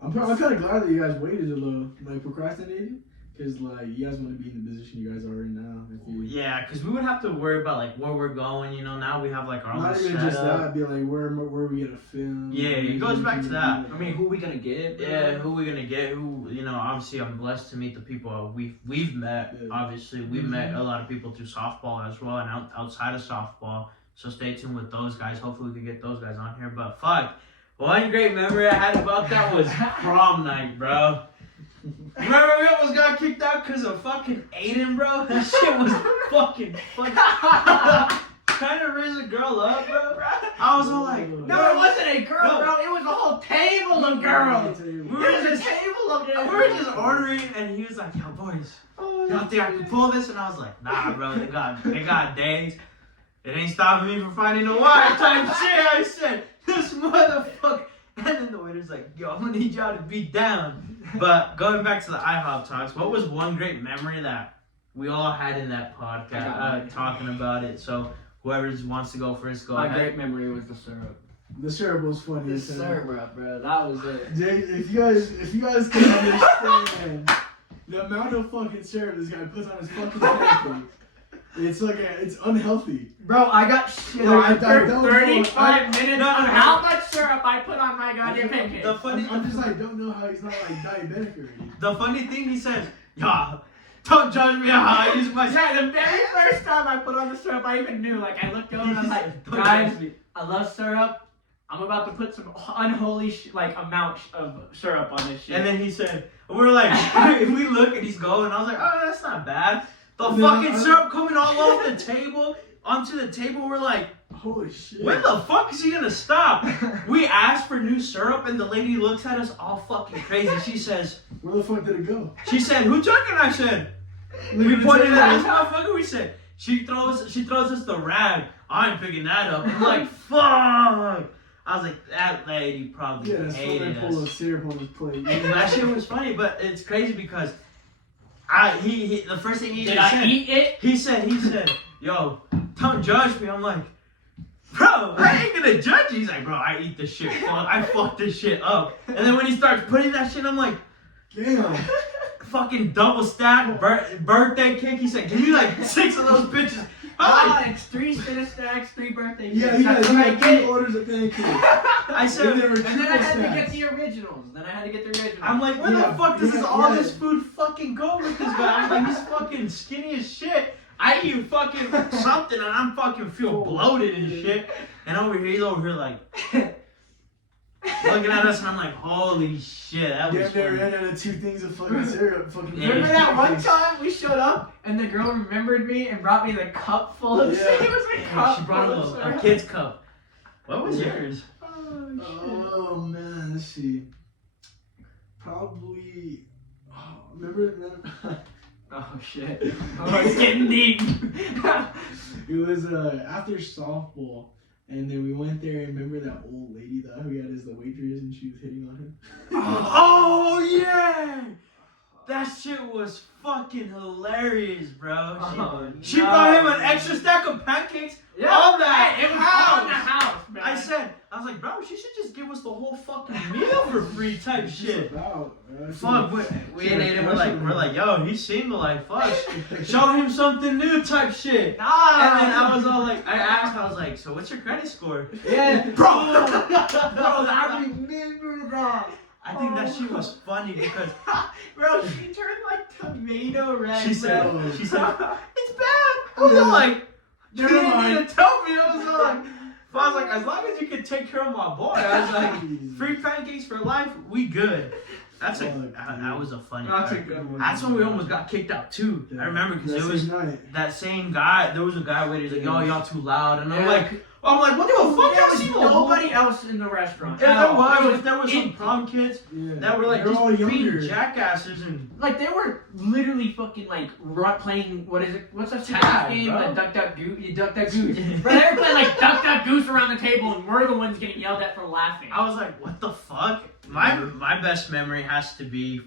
I'm kind of glad that you guys waited a little, like procrastinated, because like you guys want to be in the position you guys are in now. If you, Yeah, because we would have to worry about like where we're going. You know, now we have like our own not even setup. just that, be like where are we gonna film? Yeah, it goes back to that. I mean, who we gonna get? Bro? Yeah, who we gonna get? Who, you know, obviously I'm blessed to meet the people we've met. Yeah. Obviously, we've met a lot of people through softball as well, and outside of softball. So stay tuned with those guys. Hopefully we can get those guys on here. But fuck, one great memory I had about that was prom night, bro. Remember we almost got kicked out because of fucking Ayden, bro? That shit was fucking trying to raise a girl up, bro. I was all like, No, it wasn't a girl, No. bro. It was a whole table of girls. we It were was a just table of girls. we were just ordering, and he was like, "Yo, boys, y'all think I can pull this?" And I was like, "Nah, bro. They got days. It ain't stopping me from finding a wife." Type shit. I said, "This motherfucker." And then the waiter's like, "Yo, I'm gonna need y'all to be down." But going back to the IHOP talks, what was one great memory that we all had in that podcast talking about it? So whoever wants to go first, go My ahead. great memory was the syrup. The syrup was funny. The as hell. syrup, bro. That was it. Jay, if you guys can understand the amount of fucking syrup this guy puts on his fucking pancakes, it's unhealthy. Bro, I got shit Like, on for that was 35 minutes No, on no, how no. much syrup I put on my goddamn pancakes. The funny, I'm just like don't know how he's not like diabetic already. the funny thing he says, "Yeah, don't judge me how I use my." Yeah, the very first time I put on the syrup, I even knew. Like, I looked over and I was like, Don't guys, judge me. I love syrup. I'm about to put some unholy amount of syrup on this shit. And then he said, we were like, we look and he's going. I was like, oh, that's not bad. The No, fucking syrup coming all off the table, onto the table. We're like, Holy shit. when the fuck is he gonna stop? We asked for new syrup and the lady looks at us all fucking crazy. She says, Where the fuck did it go? who took it? I said, we pointed at this motherfucker. We said, she throws us the rag. I ain't picking that up. I'm like, fuck. I was like, that lady probably Yeah, that's hated full of us. syrup on his plate. That shit was funny, but it's crazy because he the first thing he Did even I said, eat it? he said, yo, don't judge me. I'm like, bro, I ain't gonna judge you. He's like, bro, I eat this shit. I fuck this shit up. And then when he starts putting that shit, I'm like, Damn. fucking double stack birthday cake. He said, give me like 6 of those bitches. I'm like, It's 3 Santa Stacks, 3 birthday Yeah, cakes. he That's got what I 2 get. orders of pancakes. I said, And there were And then I had to triple get stacks. the originals. I'm like, where Yeah, the fuck does yeah, all yeah. this food fucking go with this guy? I'm like, he's fucking skinny as shit. I eat fucking something and I'm fucking feel bloated and shit. And he's over here like looking at us and I'm like, holy shit, that was Yeah, they funny. ran out of 2 things of fucking syrup. Fucking Yeah. Remember that one time we showed up and the girl remembered me and brought me the cup full of Yeah. syrup? It was a Yeah, cup she brought full him of a syrup. kid's cup. What was Yeah. yours? Oh man, let's see. Probably. Oh, remember? Oh shit. Oh, it's getting deep. It was after softball, and then we went there. And remember that old lady that we had as the waitress, and she was hitting on him. Oh yeah! That shit was fucking hilarious, bro. She brought him an extra stack of pancakes. Yeah, On that it was house. on the house, man. I was like, bro, she should just give us the whole fucking meal for free type It's shit. about, Fuck, we and Ayden were like, yo, he's single, like, fuck. Show him something new type shit. Nah. And then I was all like, I was like, so what's your credit score? Yeah, Bro, I remember that. I think that shit was funny because Bro, she turned like tomato red. she said, bro. it's bad. I was all like, you Never didn't mind. need to tell me. I was like, as long as you can take care of my boy. I was like, free pancakes for life, we good. That was a funny That's a part. good one. That's when we almost got kicked out too. I remember because That it was same night. that same guy. There was a guy waiting. He's like, "Yo, y'all too loud," and I'm like, I'm like, what the fuck? There Y'all was see nobody else in the restaurant. If at all. there was some prom kids Yeah. that were like They're all just being younger. jackasses and Like they were literally fucking like playing what is it? What's that stupid Tag, game? bro. The duck goose. You duck goose. Bro, they were playing like duck goose around the table, and we're the ones getting yelled at for laughing. I was like, what the fuck? My best memory has to be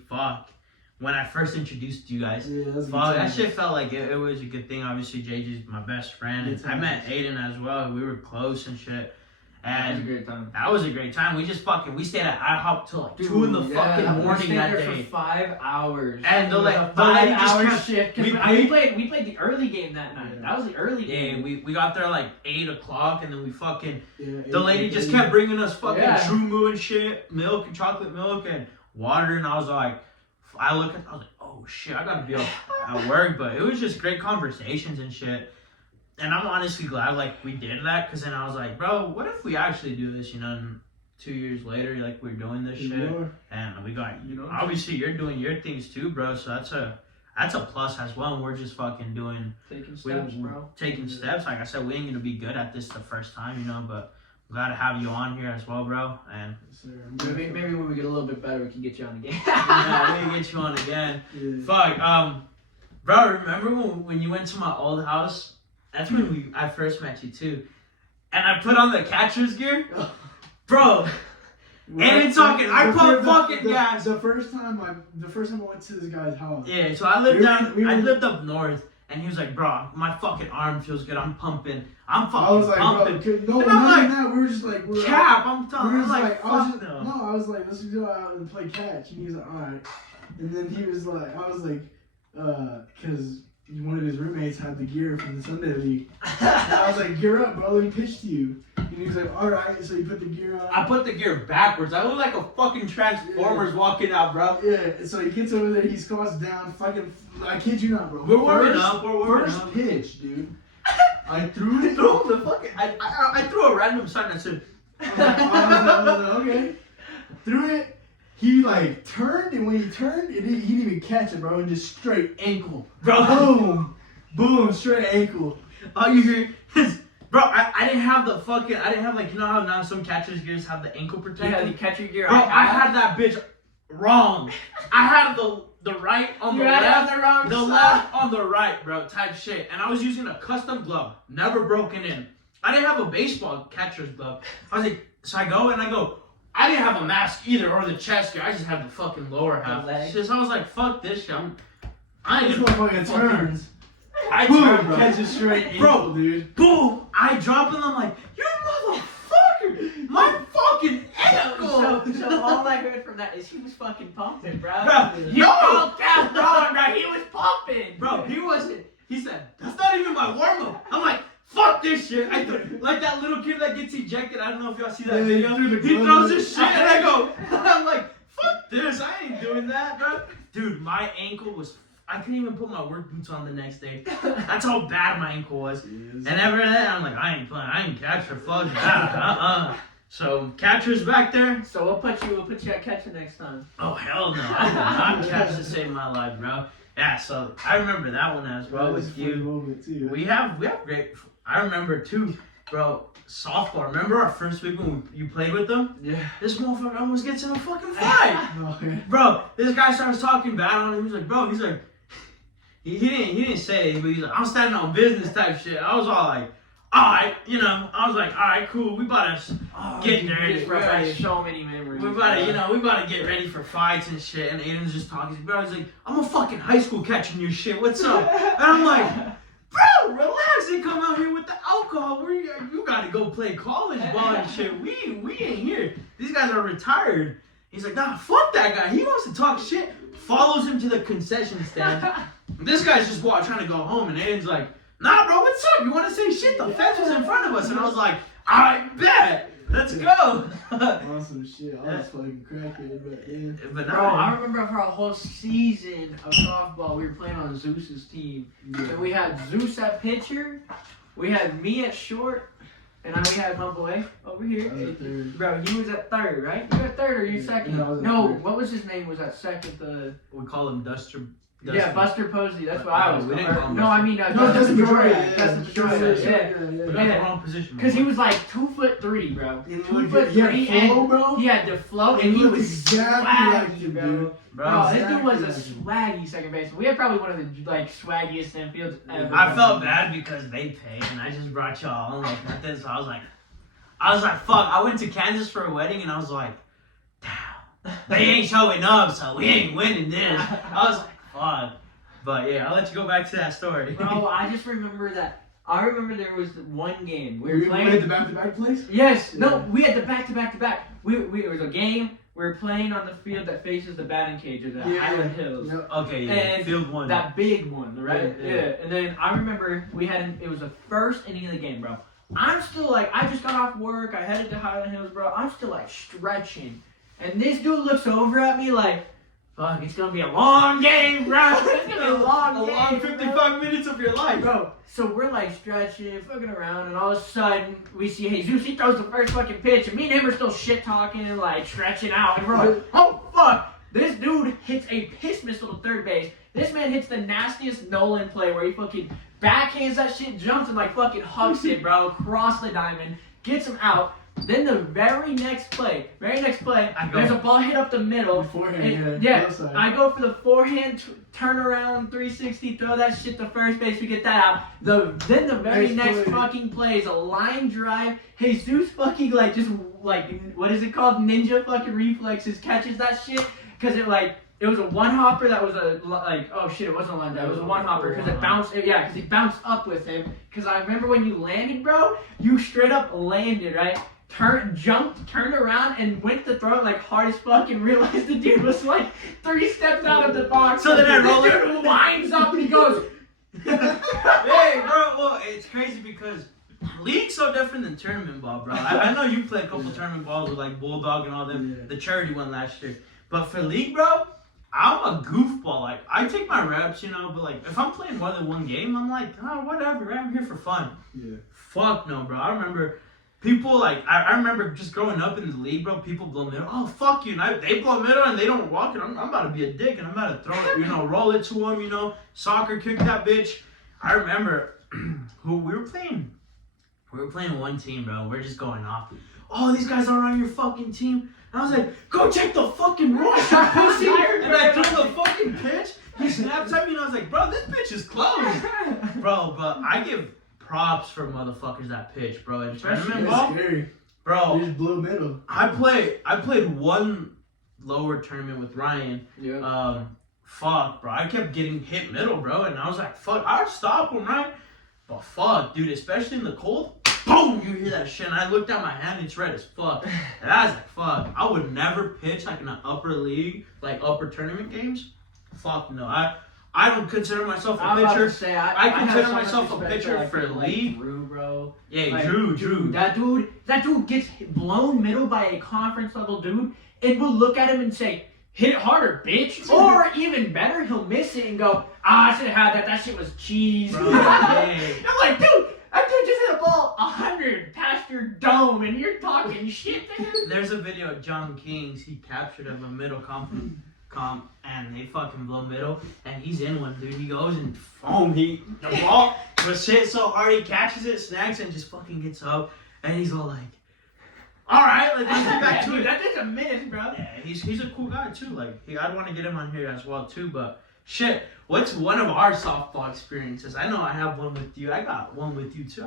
when I first introduced you guys. Yeah, that's a good Fuck, that time. shit felt like it was a good thing. Obviously, JJ's my best friend. Good And I met Ayden as well. We were close and shit. That was a And great time. that was a great time. We stayed at IHOP till like 2 in the fucking we morning stayed that there day. for 5 hours. And the a lady just 5-hour kept, shift. 'Cause we we played the early game that night. Yeah. That was the early yeah, game. we got there like 8 o'clock and then we fucking Yeah, the lady just kept bringing us fucking Yeah. True Moo and shit, milk and chocolate milk and water, and I was like, I was like, oh shit, I gotta be at work, but it was just great conversations and shit. And I'm honestly glad like we did that, cause then I was like, bro, what if we actually do this, you know? And 2 years later, like we're doing this shit, and we got, You know? obviously you're doing your things too, bro. So that's a plus as well. And we're just fucking Taking steps, bro. taking steps. Like I said, we ain't gonna be good at this the first time, you know, but I'm glad to have you on here as well, bro. And Maybe when we get a little bit better, we can get you on again. yeah, we can get you on again. Yeah. Fuck, bro, remember when you went to my old house? That's when I first met you too. And I put on the catcher's gear, bro. And it's talking. I put fucking gas. The first time I went to this guy's house. Yeah, so I lived We I were- lived up north, and he was like, bro, my fucking arm feels good. I'm pumping. I'm fucking I was like, pumping. bro, no, And I'm not like, even that. We were just like, Cap, I'm we telling were you, just like, I was fuck just, no. no, I was like, let's go out and play catch. And he was like, all right. And then he was like, I was like, because one of his roommates had the gear from the Sunday League. And I was like, gear up, bro. Let me pitch to you. And he was like, all right. So he put the gear on. I put the gear backwards. I look like a fucking Transformers walking out, bro. Yeah, so he gets over there, he squats down, fucking, I kid you not, bro. We're warming up. We're warming First up. pitch, dude. I threw it. Throw the fucking. I threw a random sign that said. I was like, okay. Threw it. He like turned, and when he turned, he didn't even catch it, bro. And just straight ankle. Bro. Boom. Boom. Straight ankle. All you hear is, bro, I didn't have the fucking, I didn't have like, you know how now some catcher's gears have the ankle protector? Yeah, the catcher gear. Bro, I had that bitch wrong. I had the right on the left, the wrong the left on the right, bro, type shit. And I was using a custom glove, never broken in. I didn't have a baseball catcher's glove. I was like, so I go and I go, I didn't have a mask either or the chest gear. I just had the fucking lower half. leg. So I was like, fuck this shit. I ain't This gonna motherfucker fucking- turns. I Boom. turned, bro. Catches straight Bro. ankle, dude. Boom! I drop and I'm like, you motherfucker! My fucking ankle! So all I heard from that is he was fucking pumping, bro. Bro, You no! broke down, bro. He was pumping. Bro, he wasn't. He said, that's not even my warm up. I'm like, fuck this shit. Like that little kid that gets ejected. I don't know if y'all see that Yeah, he video. threw the He glove throws in. his shit and I go, I'm like, fuck this. I ain't doing that, bro. Dude, my ankle was. I couldn't even put my work boots on the next day. That's how bad my ankle was. And ever then, I'm like, I ain't playing. I ain't catcher. Fuck that. So catcher's back there. So we'll put you at catcher next time. Oh hell no! I did not catch to save my life, bro. Yeah, so I remember that one as well That was with a funny you. moment, too. We have great. I remember too, bro. Softball. Remember our first week when you played with them? Yeah. This motherfucker almost gets in a fucking fight, Oh, yeah. bro. This guy starts talking bad on him. He's like, bro. He's like, he didn't say it, but he's like, I'm standing on business type shit. I was all like, all right, you know. I was like, all right, cool. We about to get You there. just brought back so many memories. We about to, you know, we about to get ready for fights and shit. And Ayden's just talking. He's like, I'm a fucking high school catching your shit. What's up? And I'm like, bro, relax. They come out here with the alcohol. You got to go play college ball and shit. We ain't here. These guys are retired. He's like, nah, fuck that guy. He wants to talk shit. Follows him to the concession stand. This guy's just trying to go home. And Ayden's like, nah, bro, what's up? You want to say shit? The fence was in front of us. And I was like, I bet. Let's go. Awesome shit. I was fucking crackhead, but yeah. But Bro, I remember for a whole season of softball, we were playing on Zeus's team. And we had Zeus at pitcher, we had me at short, and then we had my boy over here. I was at third. Bro, you was at third, right? You were at third or you Yeah, second? no, I was at No, third. what was his name? Was at second? we call him Duster Yeah, Buster Posey. That's what I was. We didn't call him No, I mean Dustin Pedroia. Dustin Pedroia. We got the wrong position. Because he was like 2'3", bro. He 2'3", had flow, bro. and he had the flow, and He he looked was exactly like swaggy, him, bro. dude. Bro, this dude was a Exactly. swaggy second baseman. We had probably one of the like swaggiest infields ever. I felt bad because they paid and I just brought y'all on like nothing. So I was like, fuck. I went to Kansas for a wedding and I was like, damn, they ain't showing up, so we ain't winning this. I was like, fuck. But yeah, I'll let you go back to that story. Bro, I just remember that. I remember there was one game we We were playing. had the back-to-back plays? Yes, no, Yeah. we had the back-to-back-to-back. It was a game. We were playing on the field that faces the batting cages at Highland Hills. Yep. Okay, yeah. And Field 1. That big one, right? Yeah. And then I remember it was the first inning of the game, bro. I'm still like, I just got off work. I headed to Highland Hills, bro. I'm still like stretching. And this dude looks over at me like, fuck, it's going to be a long game, bro. It's going to be a long game. 55 minutes of your life. Bro, so we're like stretching, fucking around, and all of a sudden we see Jesus. He throws the first fucking pitch, and me and him are still shit talking and like stretching out, and we're like, oh fuck! This dude hits a piss missile to third base. This man hits the nastiest Nolan play where he fucking backhands that shit, jumps and like fucking hucks it, bro, across the diamond, gets him out. Then the very next play, there's a ball hit up the middle. Beforehand, Yeah, left side. I go for the forehand turnaround 360, throw that shit to first base, we get that out. Then the very next play. fucking play is a line drive. Jesus fucking like just like what is it called? Ninja fucking reflexes catches that shit because it was a one hopper that was oh shit, it wasn't a line drive, it was a one hopper because it bounced, yeah, because he bounced up with him. Because I remember when you landed, bro, you straight up landed, right? Turned around and went to throw it like hard as fuck and realized the dude was like 3 steps out of the box. So then I roll the dude winds up and he goes, Hey, bro, well, it's crazy because league's so different than tournament ball, bro. I know you played a couple tournament balls with like Bulldog and all them, the charity one last year. But for league, bro, I'm a goofball. Like, I take my reps, you know, but like, if I'm playing more than one game, I'm like, oh, whatever, right? I'm here for fun. Yeah. Fuck no, bro. I remember people like, I remember just growing up in the league, bro, people blow middle. Oh, fuck you. And they blow middle and they don't walk it. I'm about to be a dick and I'm about to throw it, you know, roll it to them, you know, soccer kick that bitch. I remember who we were playing. We were playing one team, bro. We're just going off. Oh, these guys aren't on your fucking team. And I was like, go check the fucking rules, you pussy. And I threw the fucking pitch. He snapped at me and I was like, bro, this pitch is closed. Bro, but I give props for motherfuckers that pitch, bro. In tournament It's ball, scary. bro, You just blew middle. I played one lower tournament with Ryan. yeah. Fuck, bro. I kept getting hit middle, bro. And I was like, fuck, I'd stop him, right? But fuck, dude, especially in the cold, boom, you hear that shit. And I looked at my hand, it's red as fuck. And I was like, fuck, I would never pitch like in an upper league, like upper tournament games. Fuck no. I don't consider myself a I'm about to pitcher. say, I have consider so much myself a respect pitcher for like league. Drew, bro. Yeah, Like, Drew. That dude gets blown middle by a conference level dude, and we'll look at him and say, hit it harder, bitch. Or even better, he'll miss it and go, I should have had that. That shit was cheese. Bro, yeah. I'm like, dude, that dude just hit a ball 100 past your dome, and you're talking shit to him. There's a video of John Kings. He captured him a middle comp, and they fucking blow middle, and he's in one, dude. He goes and foam. The ball was hit so hard, he catches it, snags it, and just fucking gets up, and he's all like, all right, let's get back to Dude, it. that is a minute, bro. Yeah, he's a cool guy too. Like, I'd want to get him on here as well too. But shit, what's one of our softball experiences? I know I have one with you. I got one with you too.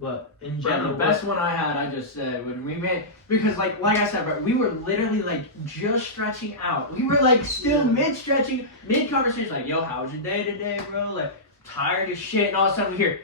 But in Bro, general, the best one I had, I just said when we made, because like I said, bro, we were literally like just stretching out. We were like still mid stretching, mid conversation, like, yo, how was your day today, bro? Like, tired as shit, and all of a sudden we hear,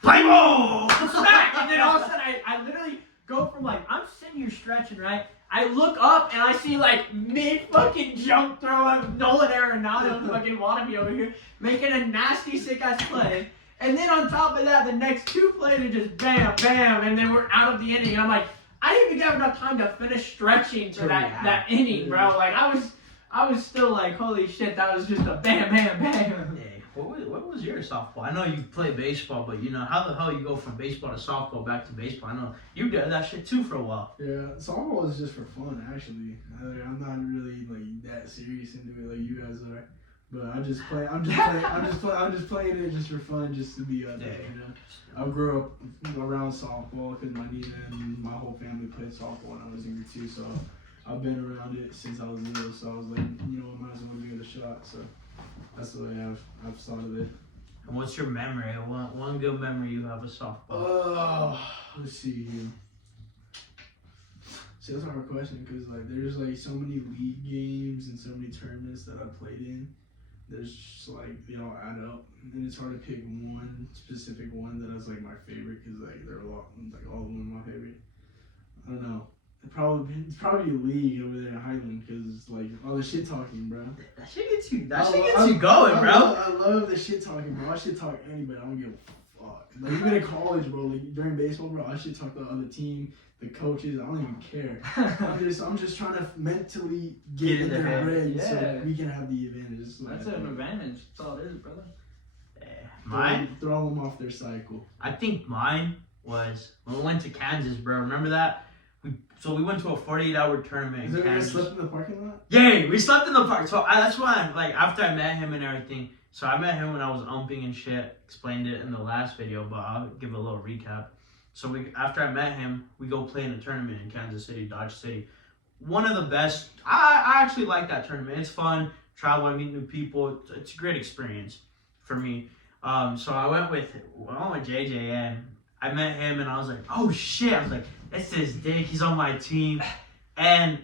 play ball. smack, and then all of a sudden I literally go from like, I'm sitting here stretching, right? I look up and I see like mid fucking jump throw of Nolan Arenado fucking wannabe over here making a nasty sick ass play. And then on top of that, the next 2 plays are just bam, bam, and then we're out of the inning. And I'm like, I didn't even have enough time to finish stretching for that inning, bro. Like I was still like, holy shit, that was just a bam, bam, bam. Yeah. What was your softball? I know you play baseball, but you know how the hell you go from baseball to softball back to baseball? I know you did that shit too for a while. Yeah, softball is just for fun, actually. I'm not really like that serious into it like you guys are. But I'm just playing it just for fun, just to be out there. You know, I grew up around softball because my Nina and my whole family played softball when I was younger too. So I've been around it since I was little. So I was like, you know, I might as well give it a shot. So that's the way I've thought of it. And what's your memory? One good memory you have of softball? Oh, let's see here. See, that's a hard question because like there's like so many league games and so many tournaments that I played in. There's just like they all add up, and it's hard to pick one specific one that is like my favorite because like they're a lot, like all of them are my favorite. I don't know. It's probably a league over there in Highland because like all the shit talking, bro. That shit gets you going, bro. I love the shit talking, bro. I shit talk anybody. I don't give a fuck. Like even in college, bro. Like during baseball, bro, I shit talk the other team, the coaches. I don't even care. I'm just trying to mentally get in their head so we can have the advantage. That's an advantage. That's all it is, brother. Mine? Throw them off their cycle. I think mine was when we went to Kansas, bro. Remember that? We went to a 48-hour tournament in Kansas. You slept in the parking lot? Yeah, we slept in the park. So that's why, like, after I met him and everything. So I met him when I was umping and shit. Explained it in the last video, but I'll give a little recap. So after I met him, we go play in a tournament in Kansas City, Dodge City. One of the best. I actually like that tournament. It's fun. Travel, I meet new people. It's a great experience for me. So I went with JJ and I met him and I was like, oh shit. I was like, it's his dick. He's on my team. And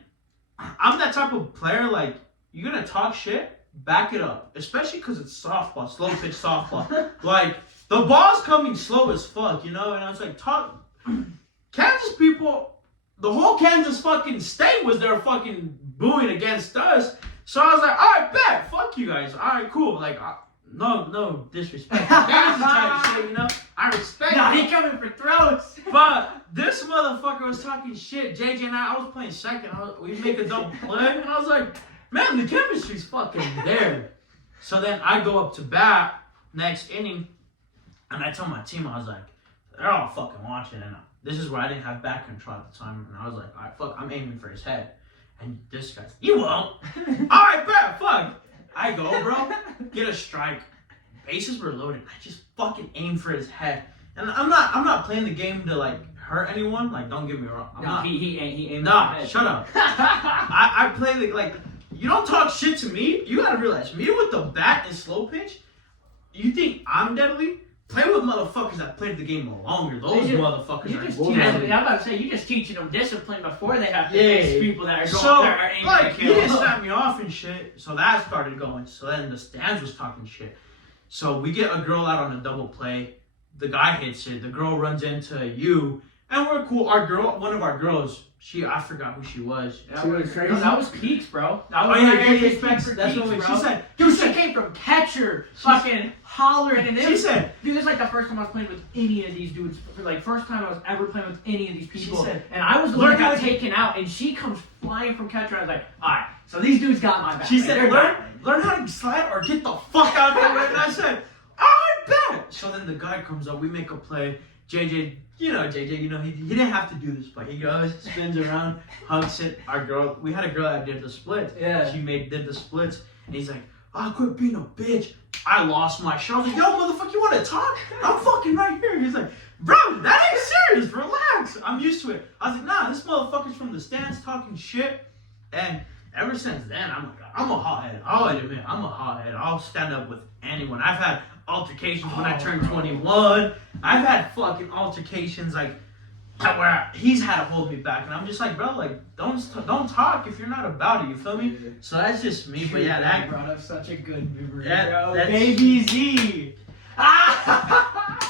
I'm that type of player, like, you're going to talk shit, back it up. Especially because it's softball, slow pitch softball. Like, the ball's coming slow as fuck, you know? And I was like, Kansas people, the whole Kansas fucking state was there fucking booing against us. So I was like, all right, bet. Fuck you guys. All right, cool. Like, no disrespect. Kansas type shit, you know? I respect No, he coming for throats. But this motherfucker was talking shit. JJ and I was playing second. We make a double play. And I was like, man, the chemistry's fucking there. So then I go up to bat next inning. And I tell my team, I was like, they're all fucking watching. And this is where I didn't have back control at the time. And I was like, all right, fuck, I'm aiming for his head. And this guy's, you won't. All right, bet, fuck. I go, bro, get a strike. Bases were loaded. I just fucking aim for his head. And I'm not playing the game to like hurt anyone. Like, don't get me wrong. He aimed. Nah, shut up. I play like you don't talk shit to me. You gotta realize me with the bat and slow pitch. You think I'm deadly? Play with motherfuckers that played the game longer. Those motherfuckers are deadly. I'm about to say, you're just teaching them discipline before they have to face people that are going so, there aiming like, to he kill. didn't snap me off and shit. So that started going. So then the stands was talking shit. So we get a girl out on a double play. The guy hits it. The girl runs into you. And we're cool. One of our girls, I forgot who she was. That was crazy. No, that was Peaks, bro. That was That's what she said. Dude, she came from catcher, fucking hollering, and She said, dude, this is like the first time I was playing with any of these dudes. Like, first time I was ever playing with any of these people. She said, and I was the one that got taken out, and she comes flying from catcher. I was like, alright, so these dudes got my back. she Like, said, they're learn how to slide or get the fuck out of the way. And I said, I bet. So then the guy comes up, we make a play. JJ, he didn't have to do this, but he goes, spins around, hugs it. Our girl, we had a girl that did the splits. Yeah. She did the splits, and he's like, quit being a bitch. I lost my shit. I was like, yo, motherfucker, you want to talk? I'm fucking right here. He's like, bro, that ain't serious. Relax. I'm used to it. I was like, nah, this motherfucker's from the stands talking shit. And ever since then, I'm like, I'm a hothead. I'll admit, I'm a hothead. I'll stand up with anyone. I've had altercations when I turned 21. I've had fucking altercations like where he's had to hold me back, and I'm just like, bro, like don't talk if you're not about it. You feel me? Yeah. So that's just me. But yeah, that brought up such a good memory, Yeah, bro. that's- Baby Z.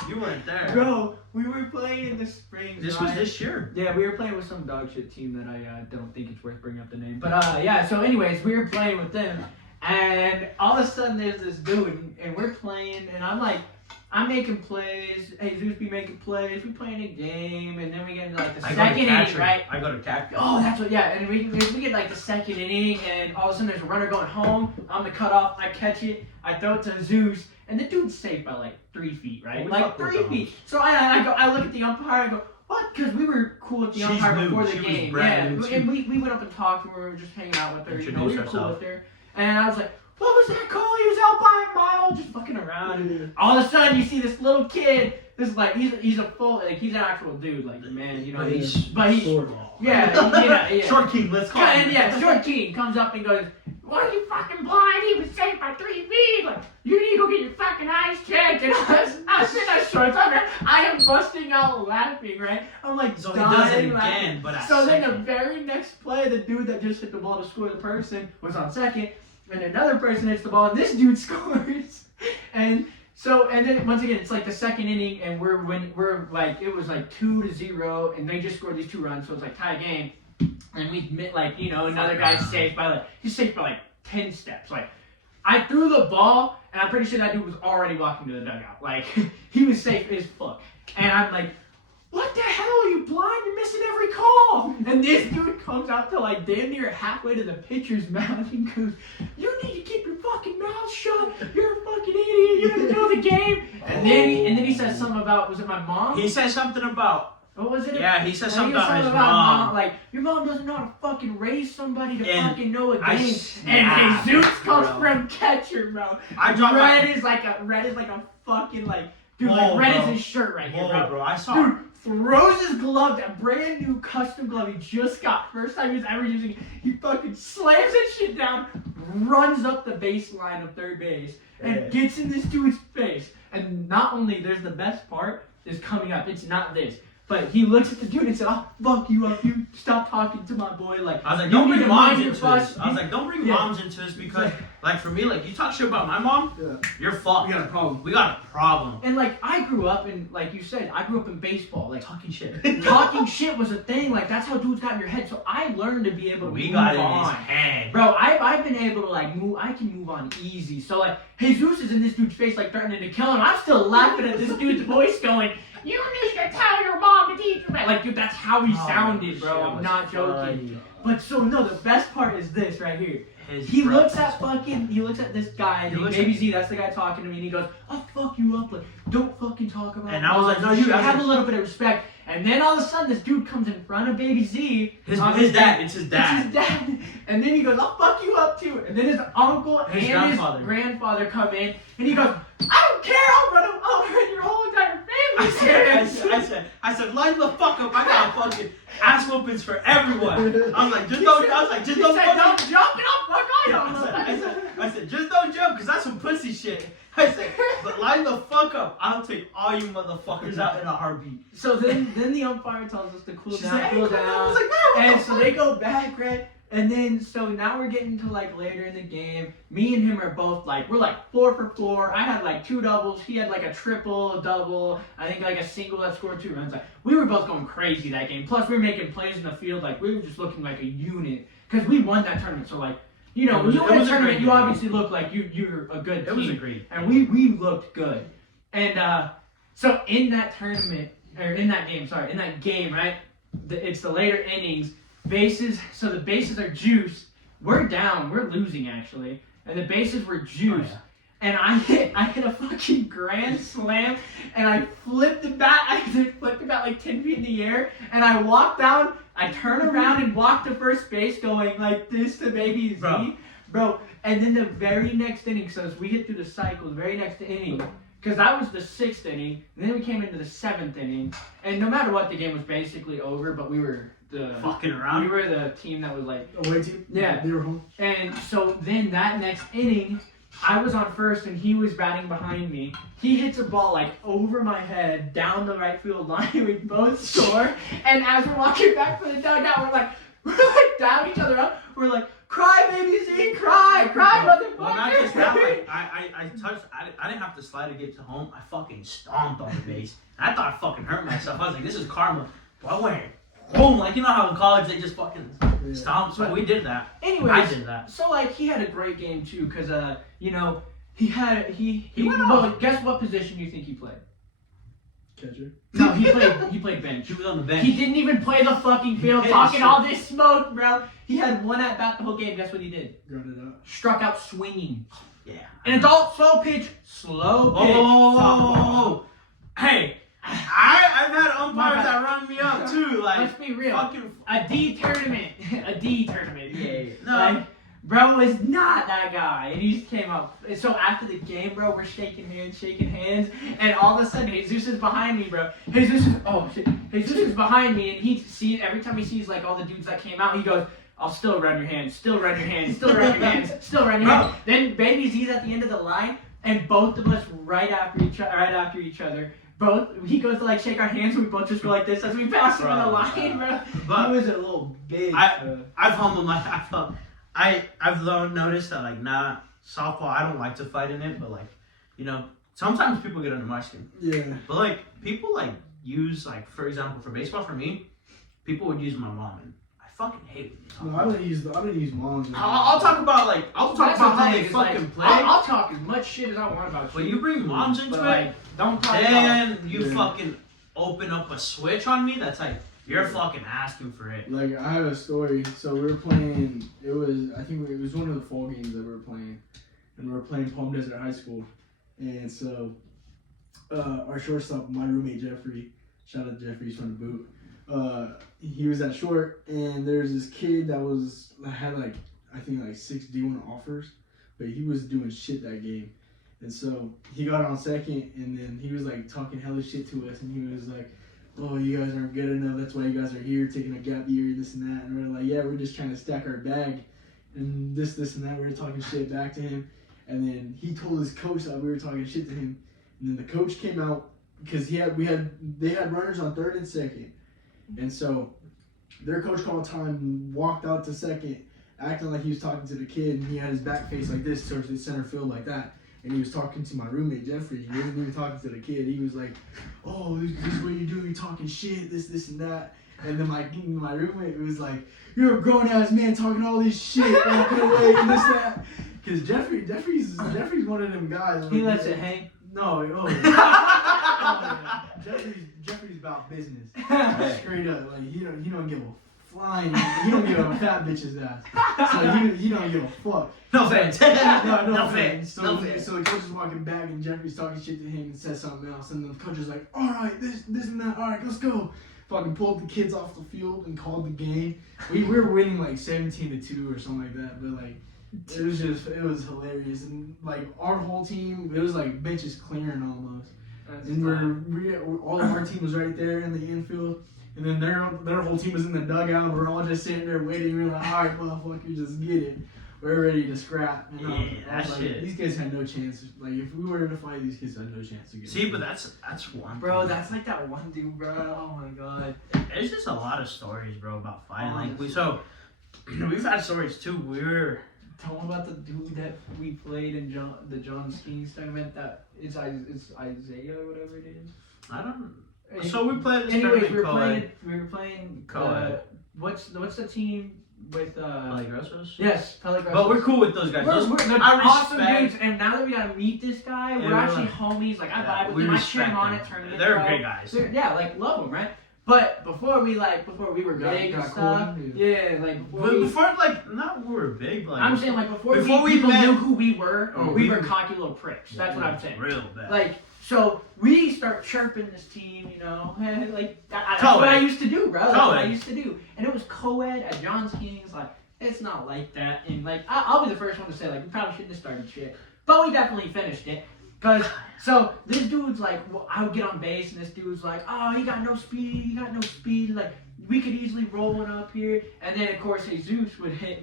you weren't there. Bro, we were playing in the spring. This was this year. Yeah, we were playing with some dog shit team that I don't think it's worth bringing up the name. But yeah, so anyways, we were playing with them, and all of a sudden there's this dude, and we're playing, and I'm making plays, Jesus be making plays, we playing a game, and then we get into like the second inning, right? I go to catcher. Oh, that's what, yeah, and we get like the second inning, and all of a sudden there's a runner going home, I'm the cutoff, I catch it, I throw it to Zeus, and the dude's safe by like 3 feet, right? Well, we like fucked with 3 them. feet. So I look at the umpire, I go, what? Because we were cool with the She's umpire new. before the She was game. brand new, Yeah, and we went up and talked, and we were just hanging out with her. You know, we were Introduced cool herself. with her. And I was like, what was that call? He mile by a mile, just fucking around. And all of a sudden, you see this little kid. This is like he's a full like he's an actual dude, like man, you know. But he's short. yeah. Short king, let's call him. Yeah, Short King comes up and goes, "What are you fucking blind? He was saved by 3 feet. Like, you need to go get your fucking eyes checked." And I was in that shorts on there. I am busting out laughing, right? I'm like, So he does it again, laughing. but at so then the second. very next play, the dude that just hit the ball to score the person was on second, and another person hits the ball, and this dude scores. And then once again, it's like the second inning, and we're like it was like 2-0, and they just scored these 2 runs, so it's like tie game. And we like another guy's safe by he's safe by like 10 steps. Like I threw the ball, and I'm pretty sure that dude was already walking to the dugout. Like he was safe as fuck. And I'm like, what the hell? Are you blind? You're missing every call. And this dude comes out to like damn near halfway to the pitcher's mouth and goes, "You need to keep your fucking mouth shut. You're a fucking idiot. You don't know the game." And then he says something about, was it my mom? He said something about. What was it? Yeah, he said He something was about his talking about mom. like, your mom doesn't know how to fucking raise somebody to And fucking know a I game. snapped, And Jesus comes bro. from catcher, bro. I dropped red my- is like a fucking like, dude, Whoa, like red bro. is his shirt right here, Whoa, bro. I saw. Dude throws his glove, that brand new custom glove he just got, first time he's ever using it. He fucking slams that shit down, runs up the baseline of third base, and gets in this dude's face. And not only, there's the best part is coming up. It's not this. But he looks at the dude and said, "I'll fuck you up. You stop talking to my boy." Like I was like, you don't need bring to moms mind your into fuss. this. I was like, don't bring Yeah. moms into this because, like, for me, like, you talk shit about my mom, Yeah. you're fucked. We got a problem. We got a problem. And like I grew up in, like you said, I grew up in baseball. Like Talking shit. talking shit was a thing. Like that's how dudes got in your head. So I learned to be able to We move got in on. his head. Bro, I've been able to like move. I can move on easy. So like Jesus is in this dude's face, like threatening to kill him. I'm still laughing at this dude's voice, going, "You need to tell your mom to teach you." Like, dude, that's how he sounded, bro. I'm not joking. But so no, the best part is this right here. He looks at this guy, He looks Baby at- Z, that's the guy talking to me, and he goes, "I'll fuck you up, like, don't fucking talk about it." And I was like, no, you you have guys a are- little bit of respect. And then all of a sudden, this dude comes in front of Baby Z. His on dad. It's his dad. It's his dad. And then he goes, "I'll fuck you up too." And then his uncle His and grandfather. his grandfather come in, and he goes, "I don't care, I'll run your whole entire family." I said, line the fuck up. I got fucking ass whoopings for everyone. I was like, just don't He said, fucking. "Don't jump and I'll fuck all y'all." I said, just don't jump, cause that's some pussy shit. I said, but line the fuck up. I'll take all you motherfuckers out in a heartbeat. So then the umpire tells us to cool She's down, like, cool hey, cool down. I was down. like, no, what And the so fuck? they go back, right? And then, so now we're getting to like later in the game. Me and him are both like, we're like 4 for 4. I had like 2 doubles. He had like a triple, a double. I think like a single that scored 2 runs. Like we were both going crazy that game. Plus we were making plays in the field. Like we were just looking like a unit because we won that tournament. So like, you know, It when was- you it win a was a tournament, great you game. obviously look like you're a good team. It was a great. And we looked good. And so in that tournament, or in that game, right? It's the later innings. Bases, so the bases are juiced. We're down. We're losing actually, and the bases were juiced. Oh, yeah. And I hit a fucking grand slam, and I flipped the bat. I flipped the bat like 10 feet in the air, and I walked down. I turned around and walked to first base, going like this to Baby Z, bro. And then the very next inning, so as we get through the cycle, the very next inning, because that was the 6th inning, and then we came into the 7th inning, and no matter what, the game was basically over. But we were Fucking we around. were the team that was like. Away team? Yeah. They were home. And so then that next inning, I was on first and he was batting behind me. He hits a ball like over my head down the right field line. We both score. And as we're walking back from the dugout, we're like down each other up. We're like, "Cry, Baby Z, cry, motherfucker." Well, not just that, like, I touched, I didn't have to slide to get to home. I fucking stomped on the base. And I thought I fucking hurt myself. I was like, this is karma. But I went, boom, like, you know how in college they just fucking stomp? So we did that. Anyways, I did that. so like he had a great game too, cause you know, he went well, off. guess what position you think he played? Catcher. No, he played bench. She was on the bench. He didn't even play the fucking field, He talking didn't. all this smoke, bro. He had 1 at bat the whole game. Guess what he did? Grounded out. Struck out swinging. Yeah. An adult slow pitch. Slow pitch. Oh, hey, I've had umpires My bad. that run me up too. Like, Let's be real. fucking. A D tournament. A D tournament. Yeah. No. Like, Bro was not that guy, and he just came up. And so after the game, bro, we're shaking hands, and all of a sudden, Jesus is behind me, bro. Jesus is behind me, and every time he sees like all the dudes that came out, he goes, "I'll still run your hands, still run your hands, still run your hands, still run your hands." Then baby Z's at the end of the line, and both of us right after each other. He goes to like shake our hands, and we both just go like this as we pass him in the line, bro. But he was a little bitch. I've humbled myself. I've noticed that like softball, I don't like to fight in it, but like, you know, sometimes people get under my skin. Yeah. But like people like use like, for example, for baseball, for me, people would use my mom, and I fucking hate it. No, I don't use moms. I'll talk about how they fucking play. I'll talk as much shit as I want about you. But you bring moms into it, like, don't talk then you fucking open up a switch on me. That's like you're fucking asking for it. Like I have a story. So we were playing. It was one of the fall games that we were playing, and we were playing Palm Desert High School, and so our shortstop, my roommate Jeffrey, shout out to Jeffrey, he's from the boot. He was at short, and there's this kid that had like I think like 6 D1 offers, but he was doing shit that game, and so he got on second, and then he was like talking hella shit to us, and he was like, "Oh, you guys aren't good enough. That's why you guys are here taking a gap year, this and that." And we're like, "Yeah, we're just trying to stack our bag, and this and that." We were talking shit back to him, and then he told his coach that we were talking shit to him, and then the coach came out because they had runners on third and second. And so their coach called time and walked out to second, acting like he was talking to the kid, and he had his back face like this towards the center field like that. And he was talking to my roommate, Jeffrey. He wasn't even talking to the kid. He was like, "Oh, this is what you're doing. You're talking shit, this and that." And then my roommate was like, "You're a grown-ass man talking all this shit. Walking away and this and that." Because Jeffrey's one of them guys. He lets it hang. No, yeah. Jeffrey's about business. Straight up, like he don't give a flying. He don't give a fat bitch's ass. So he don't give a fuck. No offense. No offense. So the coach is walking back, and Jeffrey's talking shit to him and says something else, and the coach is like, "All right, this and that. All right, let's go." Fucking pulled the kids off the field and called the game. We were winning like 17-2 or something like that, but like. It was hilarious, and like our whole team, it was like benches clearing almost. And all of our team was right there in the infield, and then their whole team was in the dugout. And we're all just sitting there waiting. We're like, "All right, motherfucker, just get it. We're ready to scrap." And I was like, shit. These kids had no chance. Like if we were to fight, these kids had no chance to get. See, but that's one. Bro, that's like that one dude, bro. Oh my god. There's just a lot of stories, bro, about fighting. Honestly. We've had stories too. Tell me about the dude that we played in the John Skiing tournament. That it's Isaiah or whatever it is. I don't. So we played. Anyways, we were playing. Co-ed. What's the team with? Peligrosos? Yes, Peligrosos. But we're cool with those guys. They're I awesome respect- dudes, and now that we gotta meet this guy, Yeah, we're actually like- homies. Like I Yeah, vibe we with him. I cheer respect him on them. at tournaments. They're bro. great guys. Yeah, like love them, right? But before we were Got big and cool, stuff, yeah. like But before, like, not when we were big, like. I'm saying like before we people met- knew who we were, Oh, we we- were cocky little pricks. That's what I'm saying. Real bad. Like, so we start chirping this team, you know, like that's Co-ed. what I used to do, bro. That's Co-ed. what I used to do, and it was co-ed at John Sking's. Like, it's not like that, and like I'll be the first one to say like we probably shouldn't have started shit, but we definitely finished it. Cause so this dude's like, I would get on base, and this dude's like, "Oh, he got no speed, like we could easily roll one up here." And then of course Jesus would hit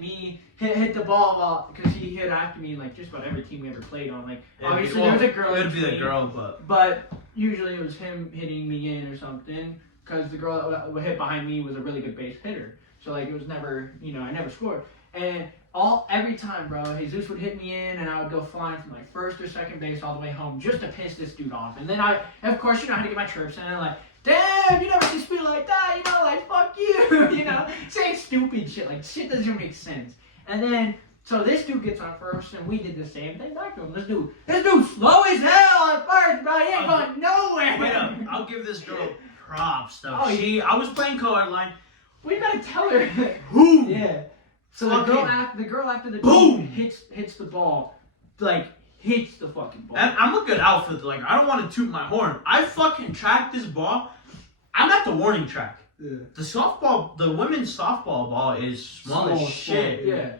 the ball because he hit after me like just about every team we ever played on. Like obviously there was a girl. It would be the team, girl, but usually it was him hitting me in or something. Cause the girl that would hit behind me was a really good base hitter. So like it was never, I never scored. And every time, bro, Jesus would hit me in, and I would go flying from like first or second base all the way home just to piss this dude off. And then of course, how to get my chirps in, and I'm like, "Damn, you never see speed like that, like fuck you," saying stupid shit, like shit doesn't make sense. And then so this dude gets on first, and we did the same thing back to him. This dude slow as hell at first, bro. He ain't going nowhere. Wait up, I'll give this girl props though. Oh, I was playing co-ed line. We gotta tell her. Boom. Yeah. So the girl after the boom hits the ball, like hits the fucking ball. And I'm a good outfielder. Like I don't want to toot my horn. I fucking tracked this ball. I'm at the warning track. Yeah. The women's softball ball is small as shit. Yeah.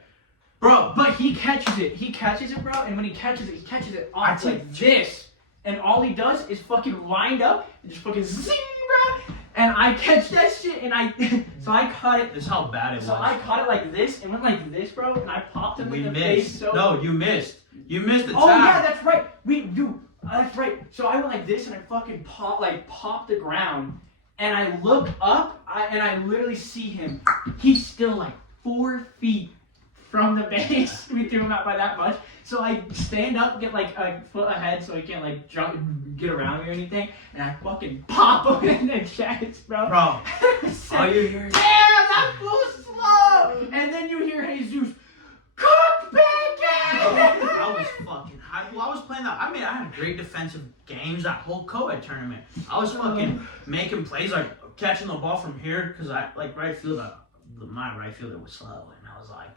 bro. But he catches it. He catches it, bro. And when he catches it off like this. And all he does is fucking wind up and just fucking zing, bro. And I catch that shit and so I caught it. This is how bad it was. So I caught it like this and went like this, bro. And I popped him in the face. So no, you missed. You missed the tap. Oh yeah, that's right. That's right. So I went like this and I fucking popped the ground. And I look up and I literally see him. He's still like 4 feet from the base. We threw him out by that much. So I stand up, get like a foot ahead so he can't like jump, get around me or anything. And I fucking pop him in the chest, bro. Bro, all you hear is, damn, that fool's slow. And then you hear Jesus, cook bacon. I was fucking high. Well, I was playing that. I had great defensive games that whole co-ed tournament. I was fucking making plays, like catching the ball from here, because I like right field. My right fielder was slow, and I was like,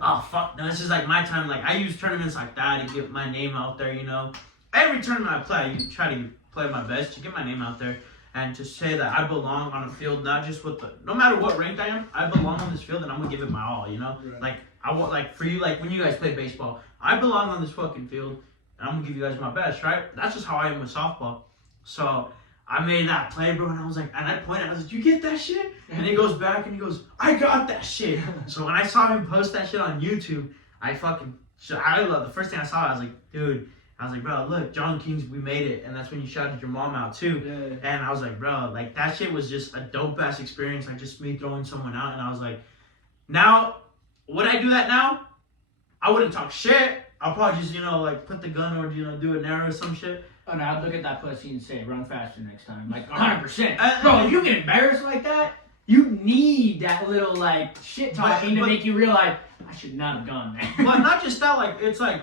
oh fuck, no, this is like my time. Like I use tournaments like that to get my name out there. You know, every tournament I play, I try to play my best to get my name out there and to say that I belong on a field, not just with no matter what rank I am, I belong on this field, and I'm gonna give it my all. You know, Right. like I want, like for you, like when you guys play baseball, I belong on this fucking field, and I'm gonna give you guys my best, right? That's just how I am with softball. So I made that play, bro, and I was like, and I pointed, I was like, you get that shit? And he goes back and he goes, I got that shit. So when I saw him post that shit on YouTube, the first thing I saw, I was like, dude, I was like, bro, look, John Kings, we made it. And that's when you shouted your mom out too. Yeah. And I was like, bro, like that shit was just a dope ass experience. Like just me throwing someone out. And I was like, now, would I do that now? I wouldn't talk shit. I'll probably just, like put the gun or, do an arrow or some shit. Oh no, I'd look at that pussy and say, run faster next time. Like 100%. Bro, if you get embarrassed like that, you need that little like shit talking to make you realize I should not have gone there. But not just that, like it's like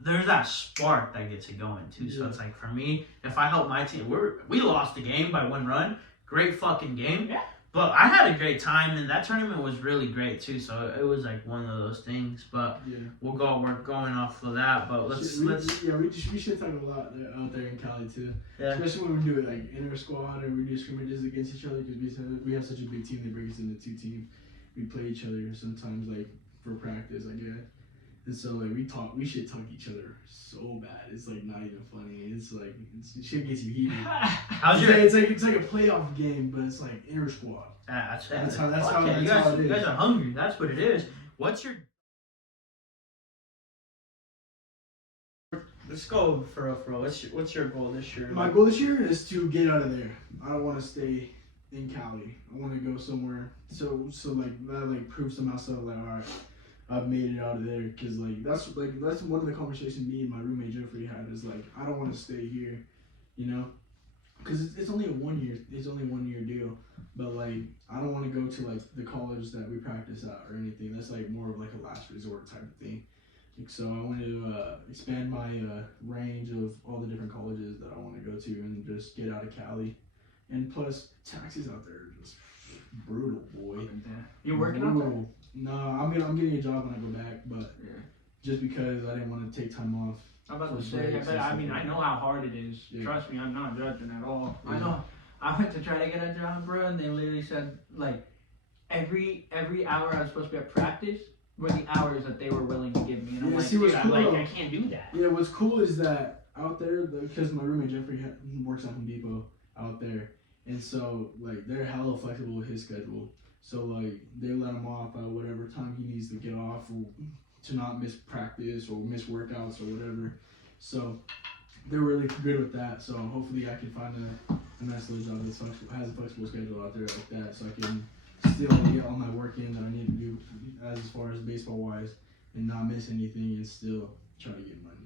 there's that spark that gets it going too. So it's like for me, if I help my team, we lost the game by 1 run. Great fucking game. Yeah. But I had a great time, and that tournament was really great too. So it was like one of those things. But we're going off of that. But we should talk a lot out there in Cali too. Yeah. Especially when we do it like inter squad or we do scrimmages against each other because we have such a big team. They break us into 2 teams. We play each other sometimes like for practice, I guess. And so like we shit talk each other so bad. It's like not even funny. It's like shit gets you heated. It's like a playoff game, but it's like inter squad. That's how it you is. guys are hungry. That's what it is. What's your? Let's go for real. What's your goal this year? My goal this year is to get out of there. I don't want to stay in Cali. I want to go somewhere. So like that like proves to myself like all right, I've made it out of there. Cause like that's one of the conversations me and my roommate Jeffrey had is like I don't want to stay here, Cause it's only a 1 year. It's only 1 year deal. But like I don't want to go to like the college that we practice at or anything. That's like more of like a last resort type of thing. So I want to expand my range of all the different colleges that I want to go to and just get out of Cali. And plus, taxes out there are just brutal, boy. You working out there? No, I'm getting a job when I go back, but just because I didn't want to take time off. I'm about to say, but I mean, I know how hard it is. Yeah. Trust me, I'm not judging at all. Yeah. I know. I went to try to get a job, bro, and they literally said like every hour I was supposed to be at practice were the hours that they were willing to give me. And I'm like, dude, I can't do that. Yeah, what's cool is that out there, because my roommate Jeffrey works at Home Depot out there, and so like they're hella flexible with his schedule. So like they let him off at whatever time he needs to get off or to not miss practice or miss workouts or whatever. So they're really good with that. So hopefully I can find a nice little job that has a flexible schedule out there like that, so I can still get all my work in that I need to do as far as baseball wise and not miss anything and still try to get money.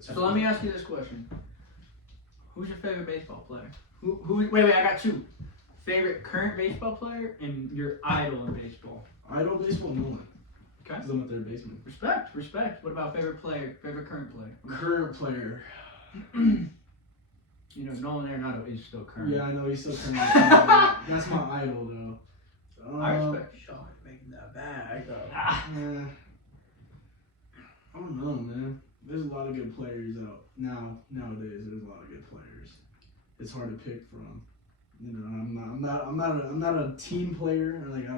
So let me ask you this question: who's your favorite baseball player? Wait, I got 2. Favorite current baseball player and your idol in baseball. Idol baseball, Nolan. Okay. Because I'm a third baseman. Respect. What about favorite current player? Current player. Nolan Arenado is still current. Yeah, I know he's still current. That's my idol, though. I respect Sean making that bag. I don't know, man. There's a lot of good players out nowadays. There's a lot of good players. It's hard to pick from. I'm not a team player. Like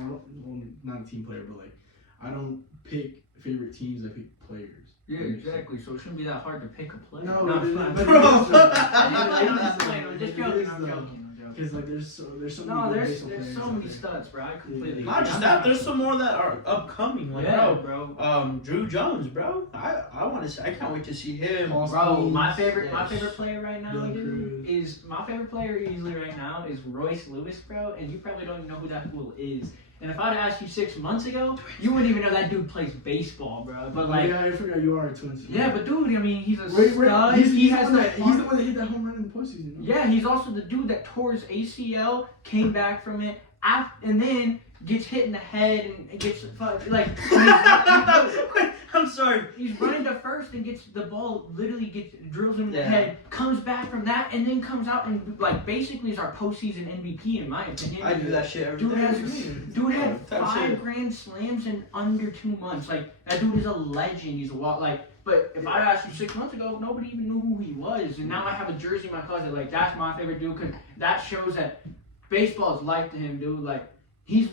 not a team player, but like I don't pick favorite teams. I pick players. Yeah, exactly. So it shouldn't be that hard to pick a player. No, no, but it's fine. but Bro. I'm just playing. I'm just It joking. is, I'm though. joking. Because like there's so many No, good there's baseball players so out many there. studs, bro. I completely. Not just that, there's some more that are upcoming. Like, Yeah, bro, bro. Drew Jones, bro. I want to see. I can't wait to see him. Bro, my Yes. favorite player right now, Dylan dude, Cruz. is my favorite player easily right now is Royce Lewis, bro. And you probably don't even know who that fool is. And if I'd asked you 6 months ago, you wouldn't even know that dude plays baseball, bro. But like, yeah, I forgot you are a Twins fan. yeah, but dude, I mean, he's a Wait, stud. he's He the has one that the he's the one that hit that home run in the postseason. No? Yeah, he's also the dude that tore his ACL, came back from it, and then gets hit in the head and gets like. I'm sorry. He's running to first and gets the ball, literally drills him in the Yeah. head, comes back from that, and then comes out and like basically is our postseason MVP in my opinion. I do that shit every Dude day. Dude had That's 5 it. grand slams in under 2 months. Like that dude is a legend. He's a like. But if I asked you 6 months ago, nobody even knew who he was, and now I have a jersey in my closet. Like that's my favorite dude because that shows that baseball is life to him, dude. Like he's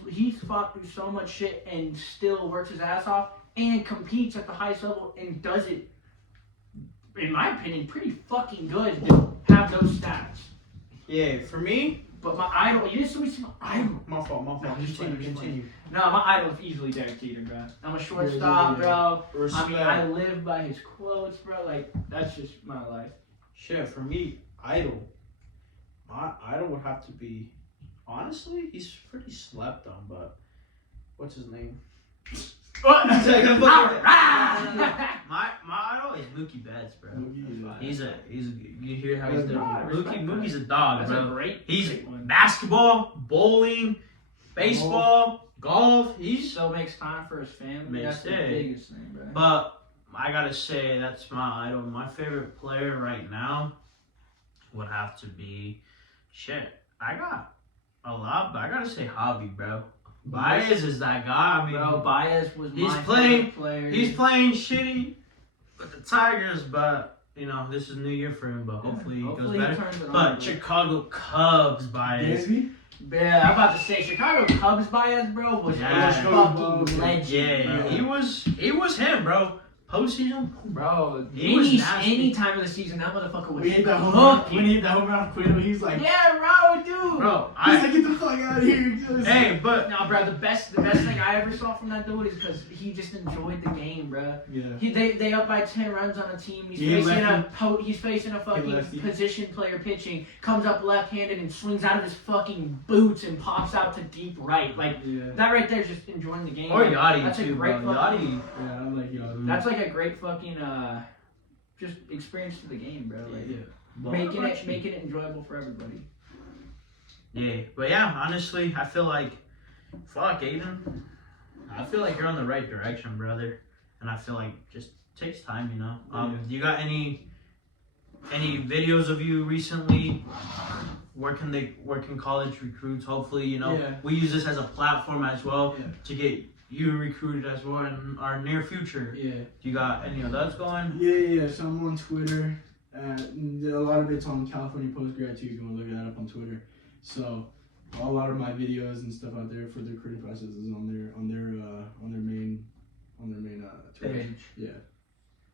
fought through so much shit and still works his ass off and competes at the highest level and does it, in my opinion, pretty fucking good to have those stats. Yeah, for me. But my idol, you just see my idol. My fault. No, just Continue, playing, just continue. No, my idol is easily Derek Jeter, bro. I'm a shortstop, Yeah. bro. Respect. I mean, I live by his quotes, bro. Like, that's just my life. Shit, for me, idol. My idol would have to be, honestly, he's pretty slept on, but what's his name? What? My idol is Mookie Betts, bro. Mookie, He's a you hear how he's That's doing. right, Mookie's a dog, That's a bro. great, He's great one. basketball, bowling, baseball, golf. He He's still makes time for his family. Makes That's the day. biggest thing, bro. But I gotta say that's my idol. My favorite player right now would have to be shit. I got a lot, but I gotta say Javi, bro. Baez is that guy. I mean, Bro, Baez was he's my playing- favorite player. he's playing shitty with the Tigers, but you know this is New Year for him. But hopefully he goes better. turns it on. But Chicago Cubs Baez. Dansby? Yeah, I'm about to say Chicago Cubs Baez, bro, was Yeah. a fucking Yeah. legend. Yeah, bro. he was him, bro. Postseason. Bro, He was nasty. any time of the season, that motherfucker was When he hit that home run, cooking. when he hit that home run off Quinn, he's like, Yeah, bro, dude. Bro, he's like, get the fuck out of here. Just- hey, but No, bro, the best thing I ever saw from that dude is because he just enjoyed the game, bro. Yeah. They up by 10 runs on a team. He's Yeah, facing a fucking lefty. position player pitching. Comes up left-handed and swings out of his fucking boots and pops out to deep right. Like Yeah. that right there is just enjoying the game. or Like, Yachty that's a too, great bro. fucking- Yachty. Yeah, I'm like, yo. That's like a great fucking just experience to the game, bro. Like But making it enjoyable for everybody. Yeah, but yeah, honestly, I feel like, fuck, Ayden. I feel like you're on the right direction, brother. And I feel like just takes time, you know. Do you got any videos of you recently? Where can college recruits? Hopefully, you know, Yeah. we use this as a platform as well Yeah. to get you recruited as well in our near future. Yeah. Do you got any of those going? Yeah. So I'm on Twitter. A lot of it's on California Postgrad too. You can look that up on Twitter. So a lot of my videos and stuff out there for the recruiting process is on their main Twitter. Page. Yeah.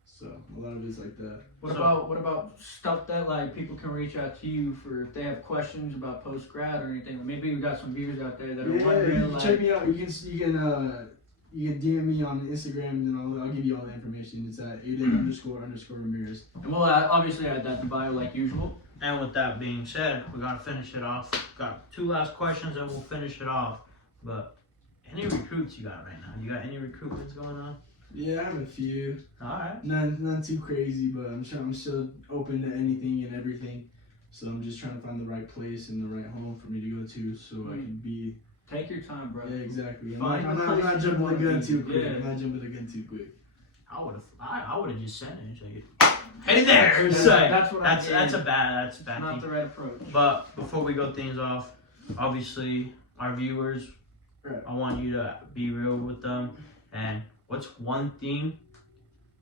So a lot of it's like that. What about stuff that like people can reach out to you for if they have questions about post grad or anything? Maybe we got some viewers out there that are Yeah, wondering you can like, check me out. You can DM me on Instagram and I'll give you all the information. It's at Ayden__Ramirez. and we'll obviously add that to bio like usual. And with that being said, we gotta finish it off. Got 2 last questions and we'll finish it off. But any recruits you got right now? You got any recruitments going on? Yeah, I have a few. Alright. None too crazy, but I'm still open to anything and everything. So I'm just trying to find the right place and the right home for me to go to, so I can be. Take your time, bro. Yeah, exactly. I'm Find not the place you jumping the wanna gun be. too quick. Yeah. I'm not jumping the gun too quick. I would have just sent it. Like, headed there. It's like, that's a bad Not thing. the right approach. But before we go things off, obviously our viewers, Right. I want you to be real with them. And what's one thing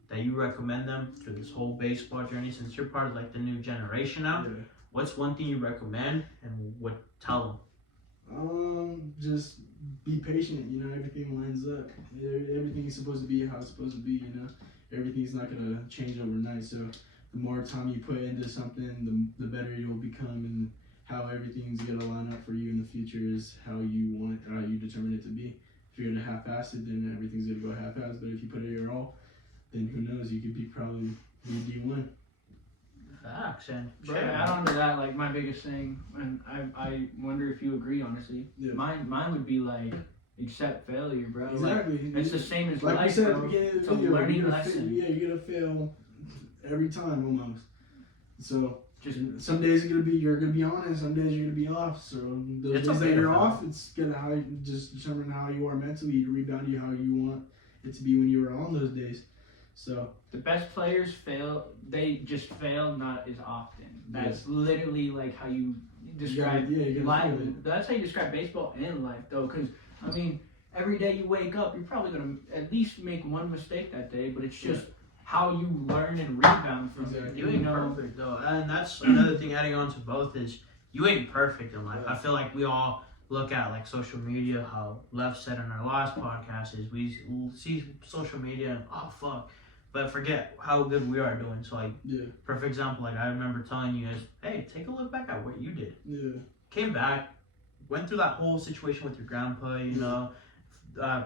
that you recommend them for this whole baseball journey? Since you're part of like the new generation now, Yeah. what's one thing you recommend and what tell them? Just be patient. You know, everything lines up. Everything is supposed to be how it's supposed to be. You know, everything's not gonna change overnight. So the more time you put into something, the better you'll become, and how everything's gonna line up for you in the future is how you want it, how you determine it to be. If you're gonna half-ass it, then everything's gonna go half-ass. But if you put it your all, then who knows? You could probably be D1. Facts and Bro, to add on to that, like my biggest thing, and I wonder if you agree, honestly. Yeah. Mine would be like accept failure, bro. Exactly. Like, it's the same as Like we life, said at bro. the beginning of It's the a video, learning lesson. you're gonna fail every time almost. So Just some days you're gonna be on, and some days you're gonna be off. So those It's days okay that to you're fail. off, it's gonna how you just determine how you are mentally to rebound you how you want it to be when you were on those days. So the best players fail. They just fail not as often. That's literally like how you describe you gotta life. feel it. That's how you describe baseball and life, though. Because I mean, every day you wake up, you're probably gonna at least make one mistake that day. But it's just how you learn and rebound from it. Exactly. You ain't perfect though, and that's another thing. Adding on to both is you ain't perfect in life. I feel like we all look at like social media. How Left said in our last podcast is we see social media and oh fuck, but forget how good we are doing. So like, perfect example. Like I remember telling you guys, hey, take a look back at what you did. Came back, went through that whole situation with your grandpa. You know,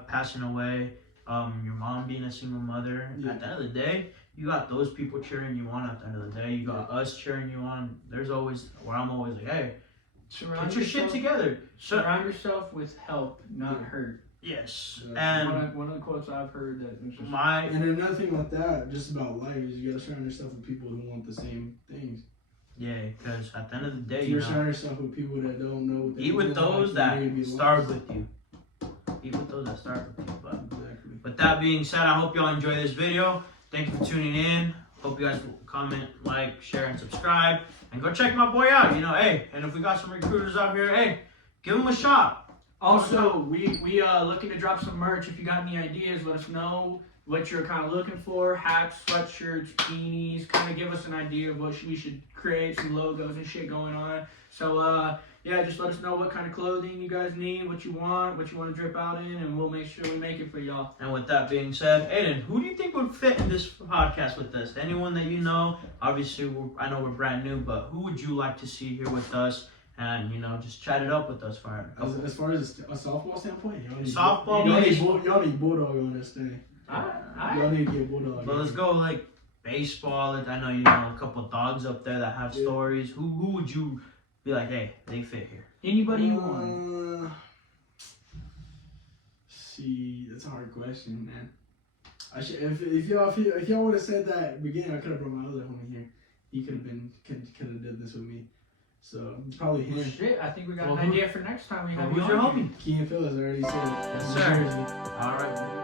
passing away. Your mom being a single mother. At the end of the day, you got those people cheering you on. At the end of the day, you got us cheering you on. There's always where I'm always like, hey, get your shit together. Surround yourself with help, not hurt. Yes, Yeah. and One of the quotes I've heard that was just And another thing like that, just about life, is you gotta surround yourself with people who want the same things. yeah, because at the end of the day, If you're surrounding yourself with people that don't know what they eat with want, those you're that gonna be start lost. with you. Eat with those that start with you. But Exactly. with that being said, I hope y'all enjoy this video. Thank you for tuning in. Hope you guys will comment, like, share, and subscribe. And go check my boy out. You know, hey, and if we got some recruiters out here, hey, give them a shot. Also, we looking to drop some merch. If you got any ideas, let us know what you're kind of looking for. Hats, sweatshirts, beanies. Kind of give us an idea of what we should create. Some logos and shit going on. So, yeah, just let us know what kind of clothing you guys need, what you want to drip out in, and we'll make sure we make it for y'all. And with that being said, Ayden, who do you think would fit in this podcast with us? Anyone that you know? Obviously, I know we're brand new, but who would you like to see here with us? And, you know, just chat it up with us for a couple. As far as a softball standpoint, y'all need Softball, y'all need Bulldog on this thing. Y'all need to get Bulldog. But let's go like baseball. I know you know a couple dogs up there that have stories. Who would you be like, hey, they fit here? Anybody you want. See, that's a hard question, man. I should if y'all would have said that at the beginning, I could have brought my other homie here. He could have done this with me. So probably him. Well, shit, I think we got Well, an idea for next time we have Who's you your on here. homie? Key and Phil has already said it. Yes, New sir. Jersey. All right.